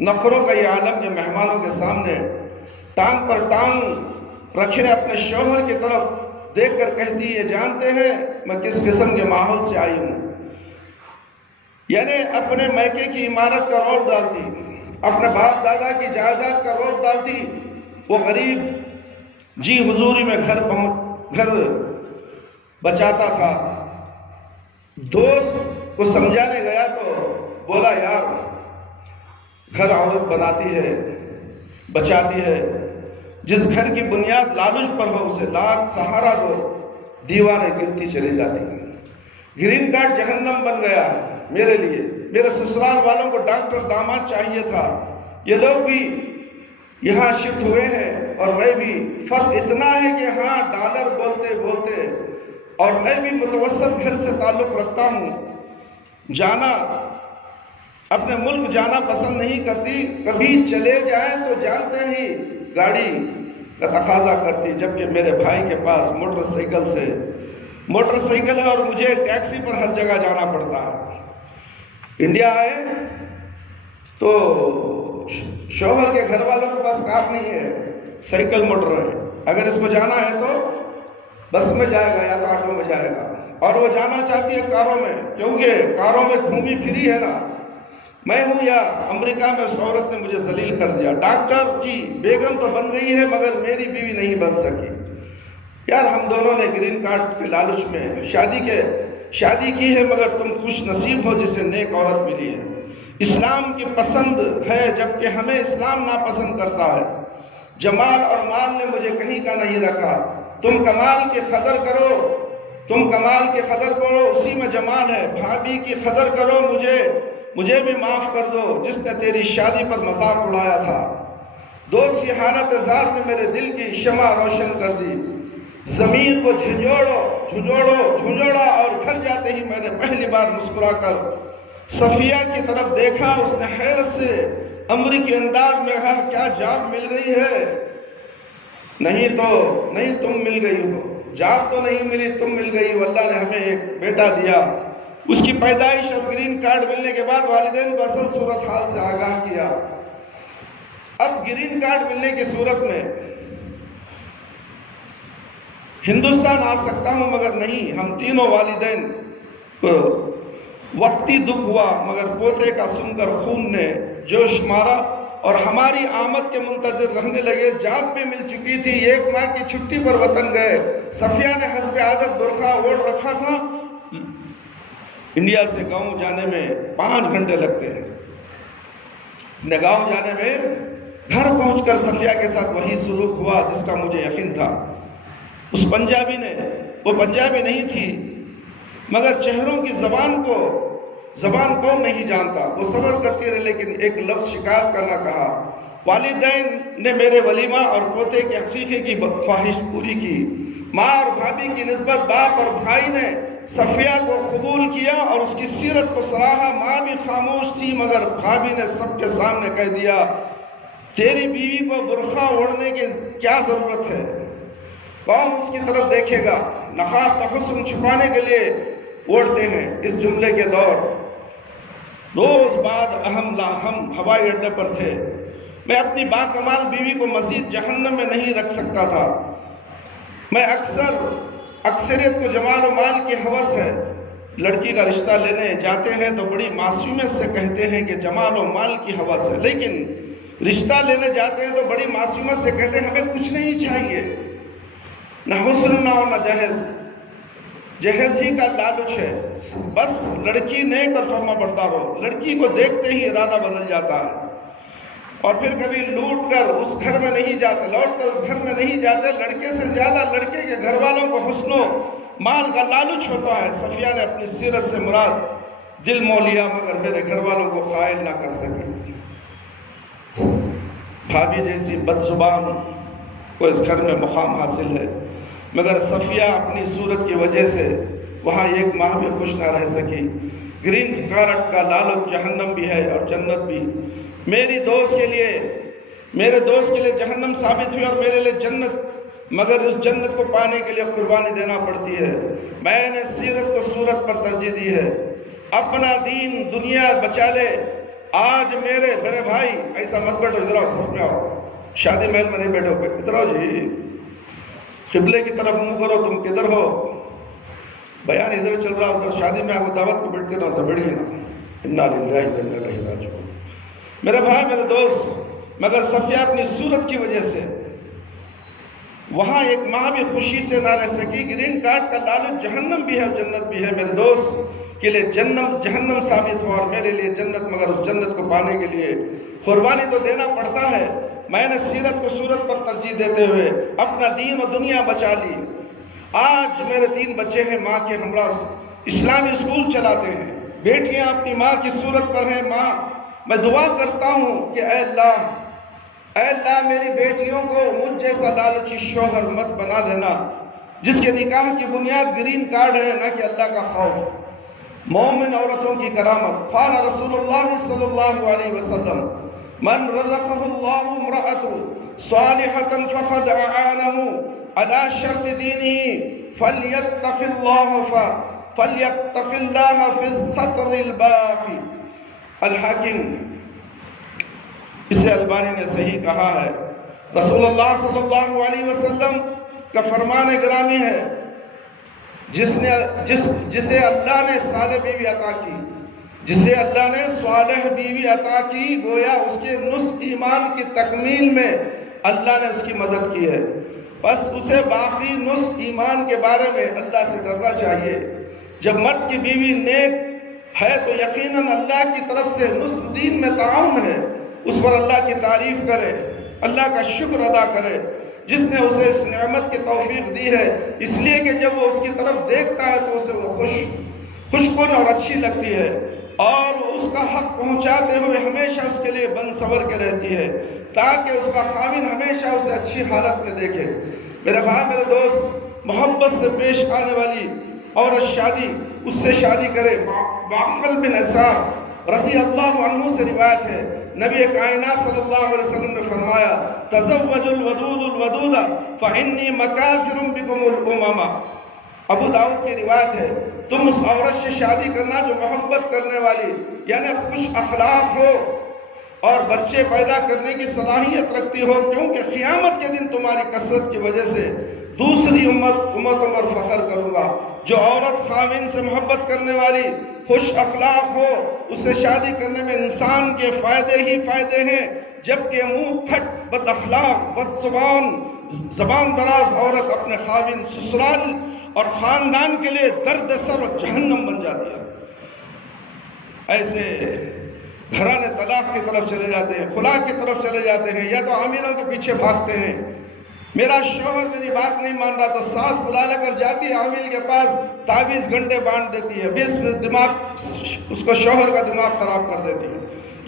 نفروں کا یہ عالم کہ مہمانوں کے سامنے ٹانگ پر ٹانگ رکھے اپنے شوہر کی طرف دیکھ کر کہتی، یہ جانتے ہیں میں کس قسم کے ماحول سے آئی ہوں؟ یعنی اپنے میکے کی عمارت کا رول ڈالتی، اپنے باپ دادا کی جائیداد کا رول ڈالتی۔ وہ غریب جی حضوری میں گھر بچاتا تھا۔ دوست کو سمجھانے گیا تو بولا، یار گھر عورت بناتی ہے، بچاتی ہے، جس گھر کی بنیاد لالچ پر ہو اسے لاکھ سہارا دو، دیواریں گرتی چلی جاتی۔ گرین کارڈ جہنم بن گیا ہے میرے لیے۔ میرے سسرال والوں کو ڈاکٹر داماد چاہیے تھا، یہ لوگ بھی یہاں شفٹ ہوئے ہیں اور میں بھی۔ فرق اتنا ہے کہ ہاں ڈالر بولتے بولتے اور میں بھی متوسط گھر سے تعلق رکھتا ہوں، جانا اپنے ملک جانا پسند نہیں کرتی، کبھی چلے جائیں تو جانتے ہی گاڑی کا تقاضا کرتی، جبکہ میرے بھائی کے پاس موٹر سائیکل ہے اور مجھے ٹیکسی پر ہر جگہ جانا پڑتا ہے۔ انڈیا آئے تو شوہر کے گھر والوں کے پاس کار نہیں ہے، سائیکل موٹر ہے، اگر اس کو جانا ہے تو بس میں جائے گا یا تو آٹو میں جائے گا، اور وہ جانا چاہتی ہے کاروں میں، کیونکہ کاروں میں گھومی پھری ہے نا۔ میں ہوں یا امریکہ میں اس عورت نے مجھے ذلیل کر دیا، ڈاکٹر کی بیگم تو بن گئی ہے مگر میری بیوی نہیں بن سکی۔ یار ہم دونوں نے گرین کارڈ کے لالچ میں شادی کی ہے، مگر تم خوش نصیب ہو جسے نیک عورت ملی ہے۔ اسلام کی پسند ہے جبکہ ہمیں اسلام ناپسند کرتا ہے۔ جمال اور مال نے مجھے کہیں کا نہیں رکھا، تم کمال کی قدر کرو، اسی میں جمال ہے۔ بھابھی کی قدر کرو، مجھے بھی معاف کر دو جس نے تیری شادی پر مذاق اڑایا تھا۔ دوست کی حالت زار نے میرے دل کی شمع روشن کر دی۔ زمین کو جھنجھوڑا اور گھر جاتے ہی میں نے پہلی بار مسکرا کر صفیہ کی طرف دیکھا۔ اس نے حیرت سے امریکی انداز میں کہا، کیا جاب مل گئی ہے؟ نہیں تم مل گئی ہو۔ جاب تو نہیں ملی، تم مل گئی ہو۔ اللہ نے ہمیں ایک بیٹا دیا۔ اس کی پیدائش اور گرین کارڈ ملنے کے بعد والدین کو اصل صورتحال سے آگاہ کیا۔ اب گرین کارڈ ملنے کی صورت میں ہندوستان آ سکتا ہوں مگر نہیں، ہم تینوں والدین کو وقتی دکھ ہوا، مگر پوتے کا سن کر خون نے جوش مارا اور ہماری آمد کے منتظر رہنے لگے۔ جاب بھی مل چکی تھی، 1 ماہ کی چھٹی پر وطن گئے۔ صفیہ نے حسب عادت برقع اوڑھ رکھا تھا۔ انڈیا سے گاؤں جانے میں 5 گھنٹے لگتے ہیں۔ گاؤں جانے میں گھر پہنچ کر صفیہ کے ساتھ وہی سلوک ہوا جس کا مجھے یقین تھا۔ اس پنجابی نے، وہ پنجابی نہیں تھی مگر چہروں کی زبان کون نہیں جانتا، وہ صبر کرتی رہی لیکن ایک لفظ شکایت کا نہ کہا۔ والدین نے میرے ولیمہ اور پوتے کے عقیقے کی خواہش پوری کی۔ ماں اور بھابھی کی نسبت باپ اور بھائی نے صفیہ کو قبول کیا اور اس کی سیرت کو سراہا۔ ماں بھی خاموش تھی مگر بھابھی نے سب کے سامنے کہہ دیا، تیری بیوی کو برقع اوڑھنے کی کیا ضرورت ہے؟ کون اس کی طرف دیکھے گا؟ نقاب کا حسن چھپانے کے لیے اوڑھتے ہیں۔ اس جملے کے روز بعد ہم ہوائی اڈے پر تھے۔ میں اپنی باکمال بیوی کو مزید جہنم میں نہیں رکھ سکتا تھا۔ میں اکثریت کو جمال و مال کی ہوس ہے۔ لڑکی کا رشتہ لینے جاتے ہیں تو بڑی معصومیت سے کہتے ہیں کہ جمال و مال کی ہوس ہے، لیکن رشتہ لینے جاتے ہیں تو بڑی معصومیت سے کہتے ہیں ہمیں کچھ نہیں چاہیے، نہ حسن نہ جہیز ہی کا لالچ ہے، بس لڑکی نیک اور فرما بردار ہو۔ لڑکی کو دیکھتے ہی ارادہ بدل جاتا ہے اور پھر کبھی لوٹ کر اس گھر میں نہیں جاتے، لڑکے سے زیادہ لڑکے کے گھر والوں کو حسن و مال کا لالچ ہوتا ہے۔ صفیہ نے اپنی سیرت سے مراد دل مو لیا مگر میرے گھر والوں کو قائل نہ کر سکے۔ بھابھی جیسی بد زبان کو اس گھر میں مقام حاصل ہے، مگر صفیہ اپنی صورت کی وجہ سے وہاں 1 ماہ بھی خوش نہ رہ سکی۔ گرین کارڈ کا لالچ جہنم بھی ہے اور جنت بھی۔ میرے دوست کے لیے جہنم ثابت ہوئی اور میرے لیے جنت، مگر اس جنت کو پانے کے لیے قربانی دینا پڑتی ہے۔ میں نے سیرت کو صورت پر ترجیح دی ہے۔ اپنا دین دنیا بچا لے۔ آج میرے بھائی ایسا مت بیٹھو، ادھر آؤ، صف میں آؤ، شادی محل میں نہیں بیٹھو، ادھر آؤ جی، قبلے کی طرف منہ کرو، تم کدھر ہو؟ بیان ادھر چل رہا، ادھر شادی میں آپ کو دعوت کو بیٹھتے رہو، سب بیٹھ گئے نا۔ انا للہ و انا الیہ راجعون۔ میرے بھائی، میرے دوست، مگر صفیہ اپنی صورت کی وجہ سے وہاں 1 ماہ بھی خوشی سے نہ رہ سکی۔ گرین کارڈ کا لالچ جہنم بھی ہے اور جنت بھی ہے۔ میرے دوست کے لیے جہنم ثابت ہو اور میرے لیے جنت، مگر اس جنت کو پانے کے لیے قربانی تو دینا پڑتا ہے۔ میں نے سیرت کو صورت پر ترجیح دیتے ہوئے اپنا دین و دنیا بچا لی۔ آج میرے 3 بچے ہیں، ماں کے ہمراہ اسلامی اسکول چلاتے ہیں، بیٹیاں اپنی ماں کی صورت پر ہیں۔ ماں، میں دعا کرتا ہوں کہ اے اللہ میری بیٹیوں کو مجھ جیسا لالچی شوہر مت بنا دینا۔ جس کے نکاح کی بنیاد گرین کارڈ ہے نہ کہ اللہ کا خوف۔ مومن عورتوں کی کرامت۔ قال رسول اللہ صلی اللہ علیہ وسلم من رزقه اللہ امرأۃ صالحۃ فقد اعانہ علی شرط دینہ فلیتق اللہ فی السطر الباقی۔ الحاکم، اسے البانی نے صحیح کہا ہے۔ رسول اللہ صلی اللہ علیہ وسلم کا فرمان گرامی ہے، جسے اللہ نے صالح بیوی عطا کی، جسے اللہ نے صالح بیوی عطا کی، گویا اس کے نصف ایمان کی تکمیل میں اللہ نے اس کی مدد کی ہے، بس اسے باقی نصف ایمان کے بارے میں اللہ سے ڈرنا چاہیے۔ جب مرد کی بیوی نیک ہے تو یقیناً اللہ کی طرف سے نصف دین میں تعاون ہے، اس پر اللہ کی تعریف کرے، اللہ کا شکر ادا کرے جس نے اسے اس نعمت کی توفیق دی ہے، اس لیے کہ جب وہ اس کی طرف دیکھتا ہے تو اسے وہ خوشکن اور اچھی لگتی ہے، اور اس کا حق پہنچاتے ہوئے ہمیشہ اس کے لیے بن سور کے رہتی ہے، تاکہ اس کا خاوند ہمیشہ اسے اچھی حالت میں دیکھے۔ میرے بھائی، میرے دوست، محبت سے پیش آنے والی عورت اس سے شادی کرے۔ معقل بن یسار رضی اللہ عنہ سے روایت ہے، نبی کائنات صلی اللہ علیہ وسلم نے فرمایا تزوج الودود الودود فإنی مکاثر بکم الامم۔ ابو داؤد کی روایت ہے، تم اس عورت سے شادی کرنا جو محبت کرنے والی یعنی خوش اخلاق ہو اور بچے پیدا کرنے کی صلاحیت رکھتی ہو، کیونکہ قیامت کے دن تمہاری کثرت کی وجہ سے دوسری امتوں پر فخر کروں گا۔ جو عورت خاوند سے محبت کرنے والی خوش اخلاق ہو، اس سے شادی کرنے میں انسان کے فائدے ہی فائدے ہیں، جبکہ منہ پھٹ بد اخلاق بد زبان دراز عورت اپنے خاوند، سسرال اور خاندان کے لیے درد سر و جہنم بن جاتی ہے۔ ایسے گھرانے طلاق کی طرف چلے جاتے ہیں، خلا کی طرف چلے جاتے ہیں، یا تو عاملوں کے پیچھے بھاگتے ہیں۔ میرا شوہر میری بات نہیں مان رہا تو ساس بلا لے کر جاتی ہے عامل کے پاس، 23 گھنٹے بانٹ دیتی ہے، 20 اس کو شوہر کا دماغ خراب کر دیتی ہے،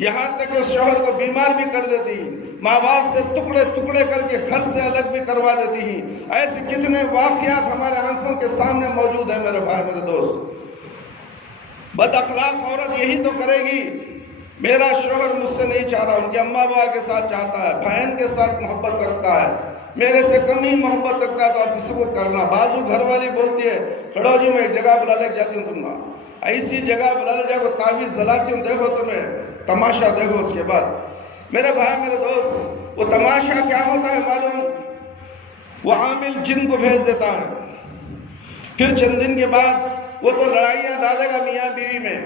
یہاں تک کہ اس شوہر کو بیمار بھی کر دیتی ہے، ماں باپ سے ٹکڑے ٹکڑے کر کے گھر سے الگ بھی کروا دیتی ہیں۔ ایسے کتنے واقعات ہمارے آنکھوں کے سامنے موجود ہیں میرے بھائی، میرے دوست۔ بد اخلاق عورت یہی تو کرے گی، میرا شوہر مجھ سے نہیں چاہ رہا، ان کے اماں باپ کے ساتھ چاہتا ہے، بہن کے ساتھ محبت رکھتا ہے، میرے سے کم ہی محبت رکھتا ہے، تو آپ کسی کو کرنا۔ بازو گھر والی بولتی ہے کھڑو جی میں ایک جگہ بلا لے جاتی ہوں، تم نہ ایسی جگہ بلا لے جاؤ، تعویذ دلاتی ہوں، دیکھو تمہیں تماشا دیکھو۔ اس کے بعد میرے بھائی، میرے دوست، وہ تماشا کیا ہوتا ہے معلوم؟ وہ عامل جن کو بھیج دیتا ہے، پھر چند دن کے بعد وہ تو لڑائیاں ڈالے گا میاں بیوی میں،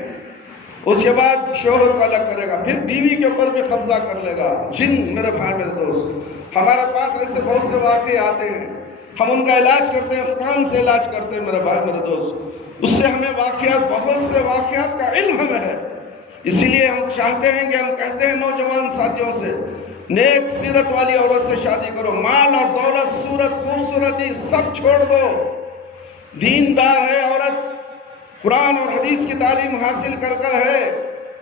اس کے بعد شوہر کو الگ کرے گا، پھر بیوی کے اوپر بھی قبضہ کر لے گا۔ جن میرے بھائی، میرے دوست، ہمارے پاس ایسے بہت سے واقعے آتے ہیں، ہم ان کا علاج کرتے ہیں، قرآن سے علاج کرتے ہیں میرے بھائی، میرے دوست۔ اس سے ہمیں بہت سے واقعات کا علم ہمیں ہے، اسی لیے ہم چاہتے ہیں کہ ہم کہتے ہیں نوجوان ساتھیوں سے، نیک سیرت والی عورت سے شادی کرو، مال اور دولت، صورت، خوبصورتی سب چھوڑ دو، دیندار ہے عورت، قرآن اور حدیث کی تعلیم حاصل کر ہے،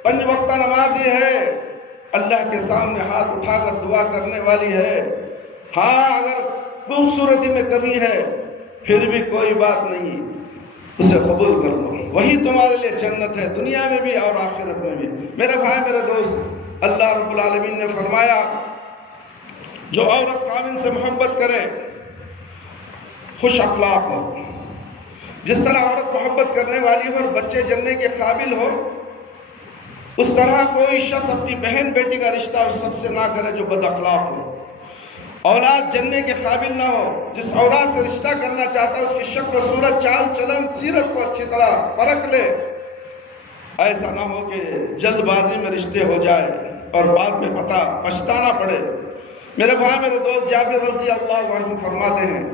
5 وقتہ نمازی ہے، اللہ کے سامنے ہاتھ اٹھا کر دعا کرنے والی ہے۔ ہاں، اگر خوبصورتی میں کمی ہے پھر بھی کوئی بات نہیں، اسے قبول کر لو، وہی تمہارے لیے جنت ہے، دنیا میں بھی اور آخرت میں بھی۔ میرے بھائی، میرے دوست، اللہ رب العالمین نے فرمایا جو عورت خاوند سے محبت کرے خوش اخلاق ہو، جس طرح عورت محبت کرنے والی ہو اور بچے جننے کے قابل ہو، اس طرح کوئی شخص اپنی بہن بیٹی کا رشتہ اس شخص سے نہ کرے جو بد اخلاق ہو، اولاد جننے کے قابل نہ ہو۔ جس اولاد سے رشتہ کرنا چاہتا ہے اس کی شکل و صورت، چال چلن، سیرت کو اچھی طرح پرکھ لے، ایسا نہ ہو کہ جلد بازی میں رشتے ہو جائے اور بعد میں پچھتانا پڑے۔ میرے بھائی، میرے دوست، جابر رضی اللہ عنہ فرماتے ہیں،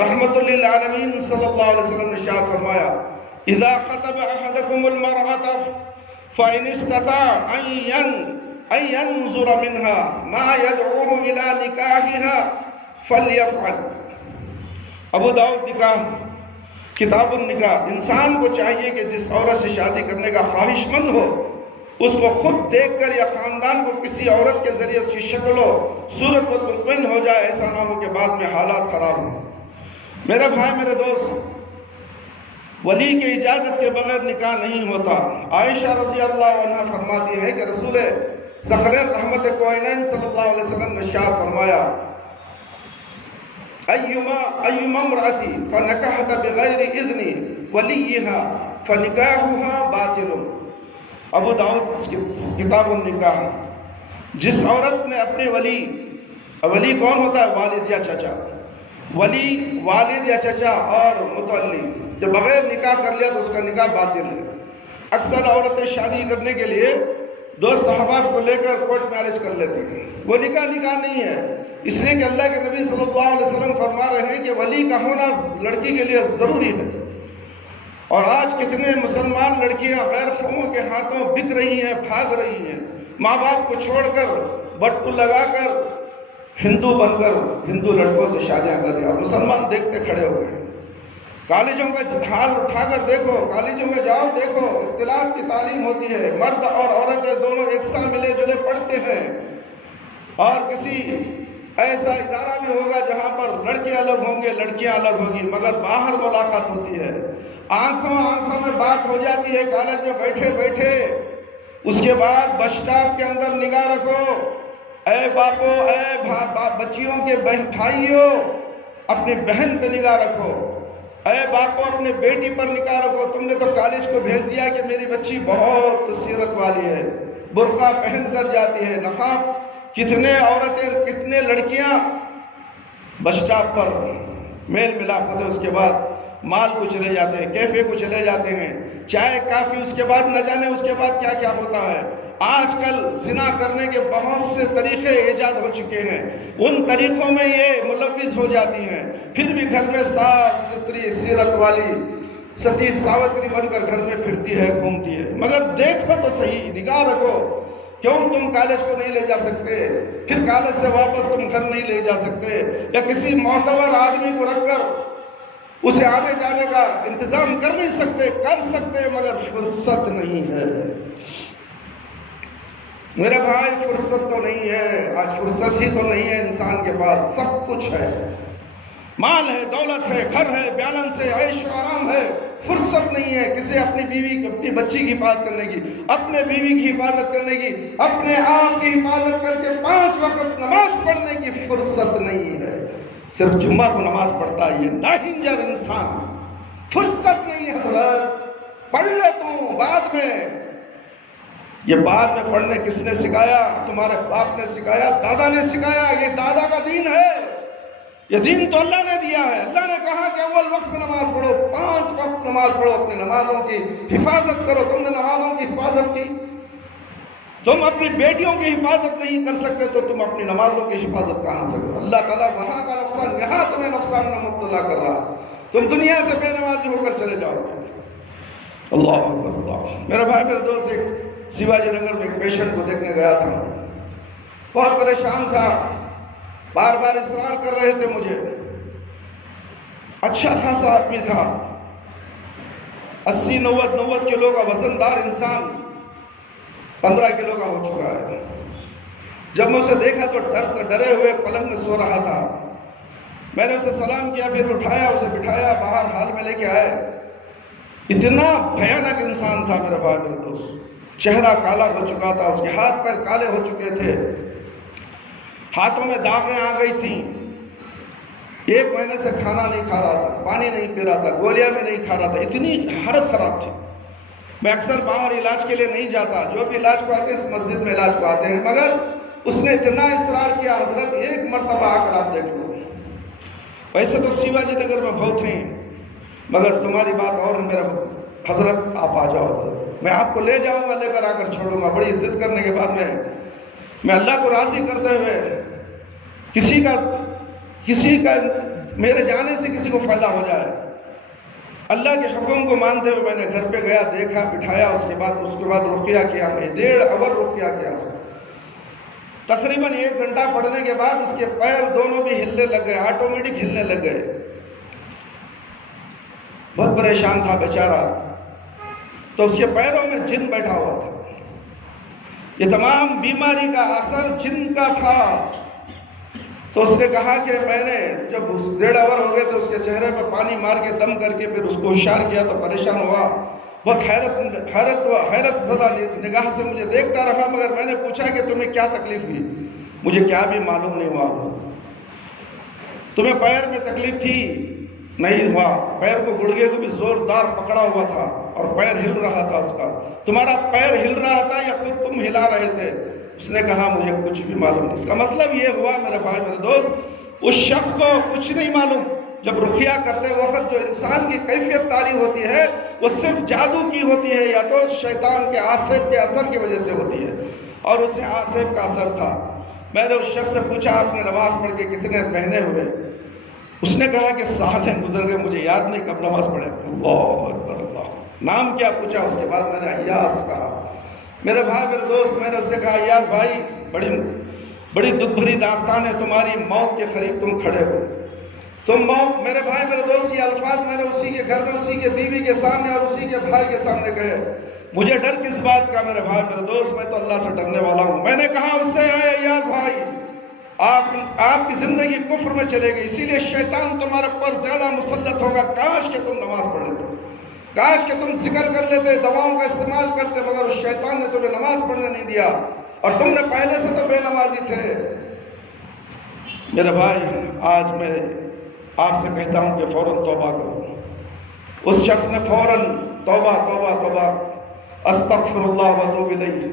رحمت للعالمین صلی اللہ علیہ وسلم نے ارشاد فرمایا، اذا خطب احدکم المرأة فإن استطاع أن ينظر منها ما يدعوه إلى نكاحها فليفعل۔ ابو داؤد نکاح، کتاب النکاح۔ انسان کو چاہیے کہ جس عورت سے شادی کرنے کا خواہش مند ہو، اس کو خود دیکھ کر یا خاندان کو کسی عورت کے ذریعے اس کی شکل و صورت پر مطمئن ہو جائے، ایسا نہ ہو کہ بعد میں حالات خراب ہوں۔ میرے بھائی میرے دوست، ولی کی اجازت کے بغیر نکاح نہیں ہوتا۔ عائشہ رضی اللہ عنہ فرماتی ہے کہ رسول ثقلین رحمت کوئینین صلی اللہ علیہ وسلم نے ارشاد فرمایا، ایما امرأتی فنکحت بغیر اذن ولیہا فنکاحها باطل۔ ابو داؤد کتاب النکاح۔ جس عورت نے اپنے ولی کون ہوتا ہے؟ والد یا چچا۔ ولی والد یا چچا اور متولی جب بغیر نکاح کر لیا تو اس کا نکاح باطل ہے۔ اکثر عورتیں شادی کرنے کے لیے دوست احباب کو لے کر کورٹ میرج کر لیتی ہیں، وہ نکاح نہیں ہے، اس لیے کہ اللہ کے نبی صلی اللہ علیہ وسلم فرما رہے ہیں کہ ولی کا ہونا لڑکی کے لیے ضروری ہے۔ اور آج کتنے مسلمان لڑکیاں غیر قوموں کے ہاتھوں بک رہی ہیں، بھاگ رہی ہیں، ماں باپ کو چھوڑ کر بٹو لگا کر ہندو بن کر ہندو لڑکوں سے شادیاں کر رہی ہیں، اور مسلمان دیکھتے کھڑے ہو گئے۔ کالجوں کا حال اٹھا کر دیکھو، کالجوں میں جاؤ دیکھو، اختلاط کی تعلیم ہوتی ہے، مرد اور عورتیں دونوں ایک ساتھ ملے جلے پڑھتے ہیں۔ اور کسی ایسا ادارہ بھی ہوگا جہاں پر لڑکے الگ ہوں گے، لڑکیاں الگ ہوں گی، مگر باہر ملاقات ہوتی ہے، آنکھوں میں بات ہو جاتی ہے، کالج میں بیٹھے اس کے بعد بس اسٹاپ کے اندر نگاہ رکھو، اے باپو، اے بچیوں کے بھائیوں، اپنی بہن پہ نگاہ رکھو، اے باپو اپنے بیٹی پر نگاہ رکھو۔ تم نے تو کالج کو بھیج دیا کہ میری بچی بہت سیرت والی ہے، برقع پہن کر جاتی ہے، نقاب۔ کتنے عورتیں، کتنے لڑکیاں بس اسٹاپ پر میل ملاپ ہوتے، اس کے بعد مال کو چلے جاتے ہیں، کیفے کو چلے جاتے ہیں، چائے کافی، اس کے بعد نہ جانے اس کے بعد کیا کیا ہوتا ہے۔ آج کل زنا کرنے کے بہت سے طریقے ایجاد ہو چکے ہیں، ان طریقوں میں یہ ملوث ہو جاتی ہیں، پھر بھی گھر میں صاف ستھری سیرت والی ستی ساوتری بن کر گھر میں پھرتی ہے، گھومتی ہے۔ مگر دیکھو تو صحیح، نگاہ رکھو، کیوں تم کالج کو نہیں لے جا سکتے؟ پھر کالج سے واپس تم گھر نہیں لے جا سکتے، یا کسی معتبر آدمی کو رکھ کر اسے آنے جانے کا انتظام کر نہیں سکتے؟ کر سکتے مگر فرصت نہیں ہے۔ میرے بھائی فرصت تو نہیں ہے، آج فرصت ہی تو نہیں ہے انسان کے پاس، سب کچھ ہے، مال ہے، دولت ہے، گھر ہے، بیلنس ہے، عیش و آرام ہے، فرصت نہیں ہے کسی اپنی بیوی اپنی بچی کی حفاظت کرنے کی، اپنے بیوی کی حفاظت کرنے کی، اپنے آپ کی حفاظت کر کے 5 وقت نماز پڑھنے کی فرصت نہیں ہے۔ صرف جمعہ کو نماز پڑھتا ہے یہ ناہنجر انسان، فرصت نہیں ہے۔ حضرت پڑھ لے تو بعد میں، یہ بعد میں پڑھنے کس نے سکھایا؟ تمہارے باپ نے سکھایا، دادا نے سکھایا، یہ دادا کا دین ہے، یہ دین تو اللہ نے دیا ہے۔ اللہ نے کہا کہ اول وقت میں نماز پڑھو، 5 وقت نماز پڑھو، اپنی نمازوں کی حفاظت کرو۔ تم نے نمازوں کی حفاظت کی، تم اپنی بیٹیوں کی حفاظت نہیں کر سکتے تو تم اپنی نمازوں کی حفاظت کہاں سے کرو؟ اللہ تعالیٰ وہاں کا نقصان یہاں تمہیں نقصان میں مبتلا کر رہا ہے، تم دنیا سے بے نمازی ہو کر چلے جاؤ گے۔ اللہ اکبر اللہ۔ میرے بھائی میرے دوست، ایک شیواجی نگر میں ایک پیشنٹ کو دیکھنے گیا تھا، بہت پریشان تھا، بار بار اصرار کر رہے تھے مجھے، اچھا خاصا آدمی تھا، 80-90 کلو کا وزن دار انسان 15 کلو کا ہو چکا ہے۔ جب میں اسے دیکھا تو ڈرے ہوئے پلنگ میں سو رہا تھا، میں نے اسے سلام کیا، پھر اٹھایا، اسے بٹھایا، باہر ہال میں لے کے آئے۔ اتنا بھیانک انسان تھا میرے بھائی میرے دوست، چہرہ کالا ہو چکا تھا، اس کے ہاتھ پیر کالے ہو چکے تھے، ہاتھوں میں داغیں آ گئی تھیں، 1 مہینے سے کھانا نہیں کھا رہا تھا، پانی نہیں پی رہا تھا، گولیاں بھی نہیں کھا رہا تھا، اتنی حالت خراب تھی۔ میں اکثر باہر علاج کے لیے نہیں جاتا، جو بھی علاج کو آتے ہیں اس مسجد میں علاج کو آتے ہیں، مگر اس نے اتنا اصرار کیا، حضرت 1 مرتبہ آ کر آپ دیکھ لو۔ ویسے تو شیواجی نگر میں بہت ہیں، مگر تمہاری بات اور ہے میرا حضرت، آپ آ جاؤ حضرت، میں آپ کو لے جاؤں گا، لے کر آ کر چھوڑوں گا۔ بڑی عزت کرنے کے بعد میں اللہ کو راضی کرتے ہوئے کسی کا میرے جانے سے کسی کو فائدہ ہو جائے، اللہ کے حکم کو مانتے ہوئے میں نے گھر پہ گیا، دیکھا، بٹھایا، اس کے بعد رقیہ کیا، میں 1.5 اوور رقیہ کیا اس کو۔ تقریباً 1 گھنٹہ پڑھنے کے بعد اس کے پیر دونوں بھی ہلنے لگ گئے، آٹومیٹک ہلنے لگ گئے۔ بہت پریشان تھا بیچارہ، تو اس کے پیروں میں جن بیٹھا ہوا تھا، یہ تمام بیماری کا اثر جن کا تھا۔ تو اس نے کہا کہ میں نے جب 1.5 آور ہو گئے تو اس کے چہرے پہ پانی مار کے دم کر کے پھر اس کو ہوشیار کیا تو پریشان ہوا، بہت حیرت زدہ نگاہ سے مجھے دیکھتا رہا، مگر میں نے پوچھا کہ تمہیں کیا تکلیف ہوئی؟ مجھے کیا بھی معلوم نہیں ہوا حضرت۔ تمہیں پیر میں تکلیف تھی؟ نہیں ہوا، پیر کو گڑگے کو بھی زوردار پکڑا ہوا تھا اور پیر ہل رہا تھا اس کا۔ تمہارا پیر ہل رہا تھا یا خود تم ہلا رہے تھے؟ اس نے کہا مجھے کچھ بھی معلوم نہیں۔ اس کا مطلب یہ ہوا میرے بھائی میرے دوست، اس شخص کو کچھ نہیں معلوم۔ جب رقیہ کرتے وقت جو انسان کی کیفیت طاری ہوتی ہے وہ صرف جادو کی ہوتی ہے یا تو شیطان کے عاصب کے اثر کی وجہ سے ہوتی ہے، اور اسے عاصب کا اثر تھا۔ میں نے اس شخص سے پوچھا آپ نے نماز پڑھ کے کتنے مہینے ہوئے؟ اس نے کہا کہ سال گزر گئے، مجھے یاد نہیں کب نماز پڑھے۔ اللہ اکبر اللہ۔ نام کیا پوچھا؟ اس کے بعد میں نے ایاس کہا۔ میرے بھائی میرے دوست، میں نے اس سے کہا ایاس بھائی بڑی دکھ بھری داستان ہے تمہاری، موت کے قریب تم کھڑے ہو، تم موت۔ میرے بھائی میرے دوست یہ الفاظ میں نے اسی کے گھر میں اسی کے بیوی کے سامنے اور اسی کے بھائی کے سامنے کہے۔ مجھے ڈر کس بات کا میرے بھائی میرے دوست؟ میں تو اللہ سے ڈرنے والا ہوں۔ میں نے کہا اس سے اے ایاس بھائی، آپ کی زندگی کفر میں چلے گئی، اسی لیے شیطان تمہارے پر زیادہ مسلط ہوگا۔ کاش کہ تم نماز پڑھ لیتے، کاش کہ تم ذکر کر لیتے، دواؤں کا استعمال کرتے، مگر اس شیطان نے تمہیں نماز پڑھنے نہیں دیا، اور تم نے پہلے سے تو بے نمازی تھے۔ میرے بھائی آج میں آپ سے کہتا ہوں کہ فوراً توبہ کرو۔ اس شخص نے فوراً توبہ توبہ توبہ استغفر اللہ واتوب الیہ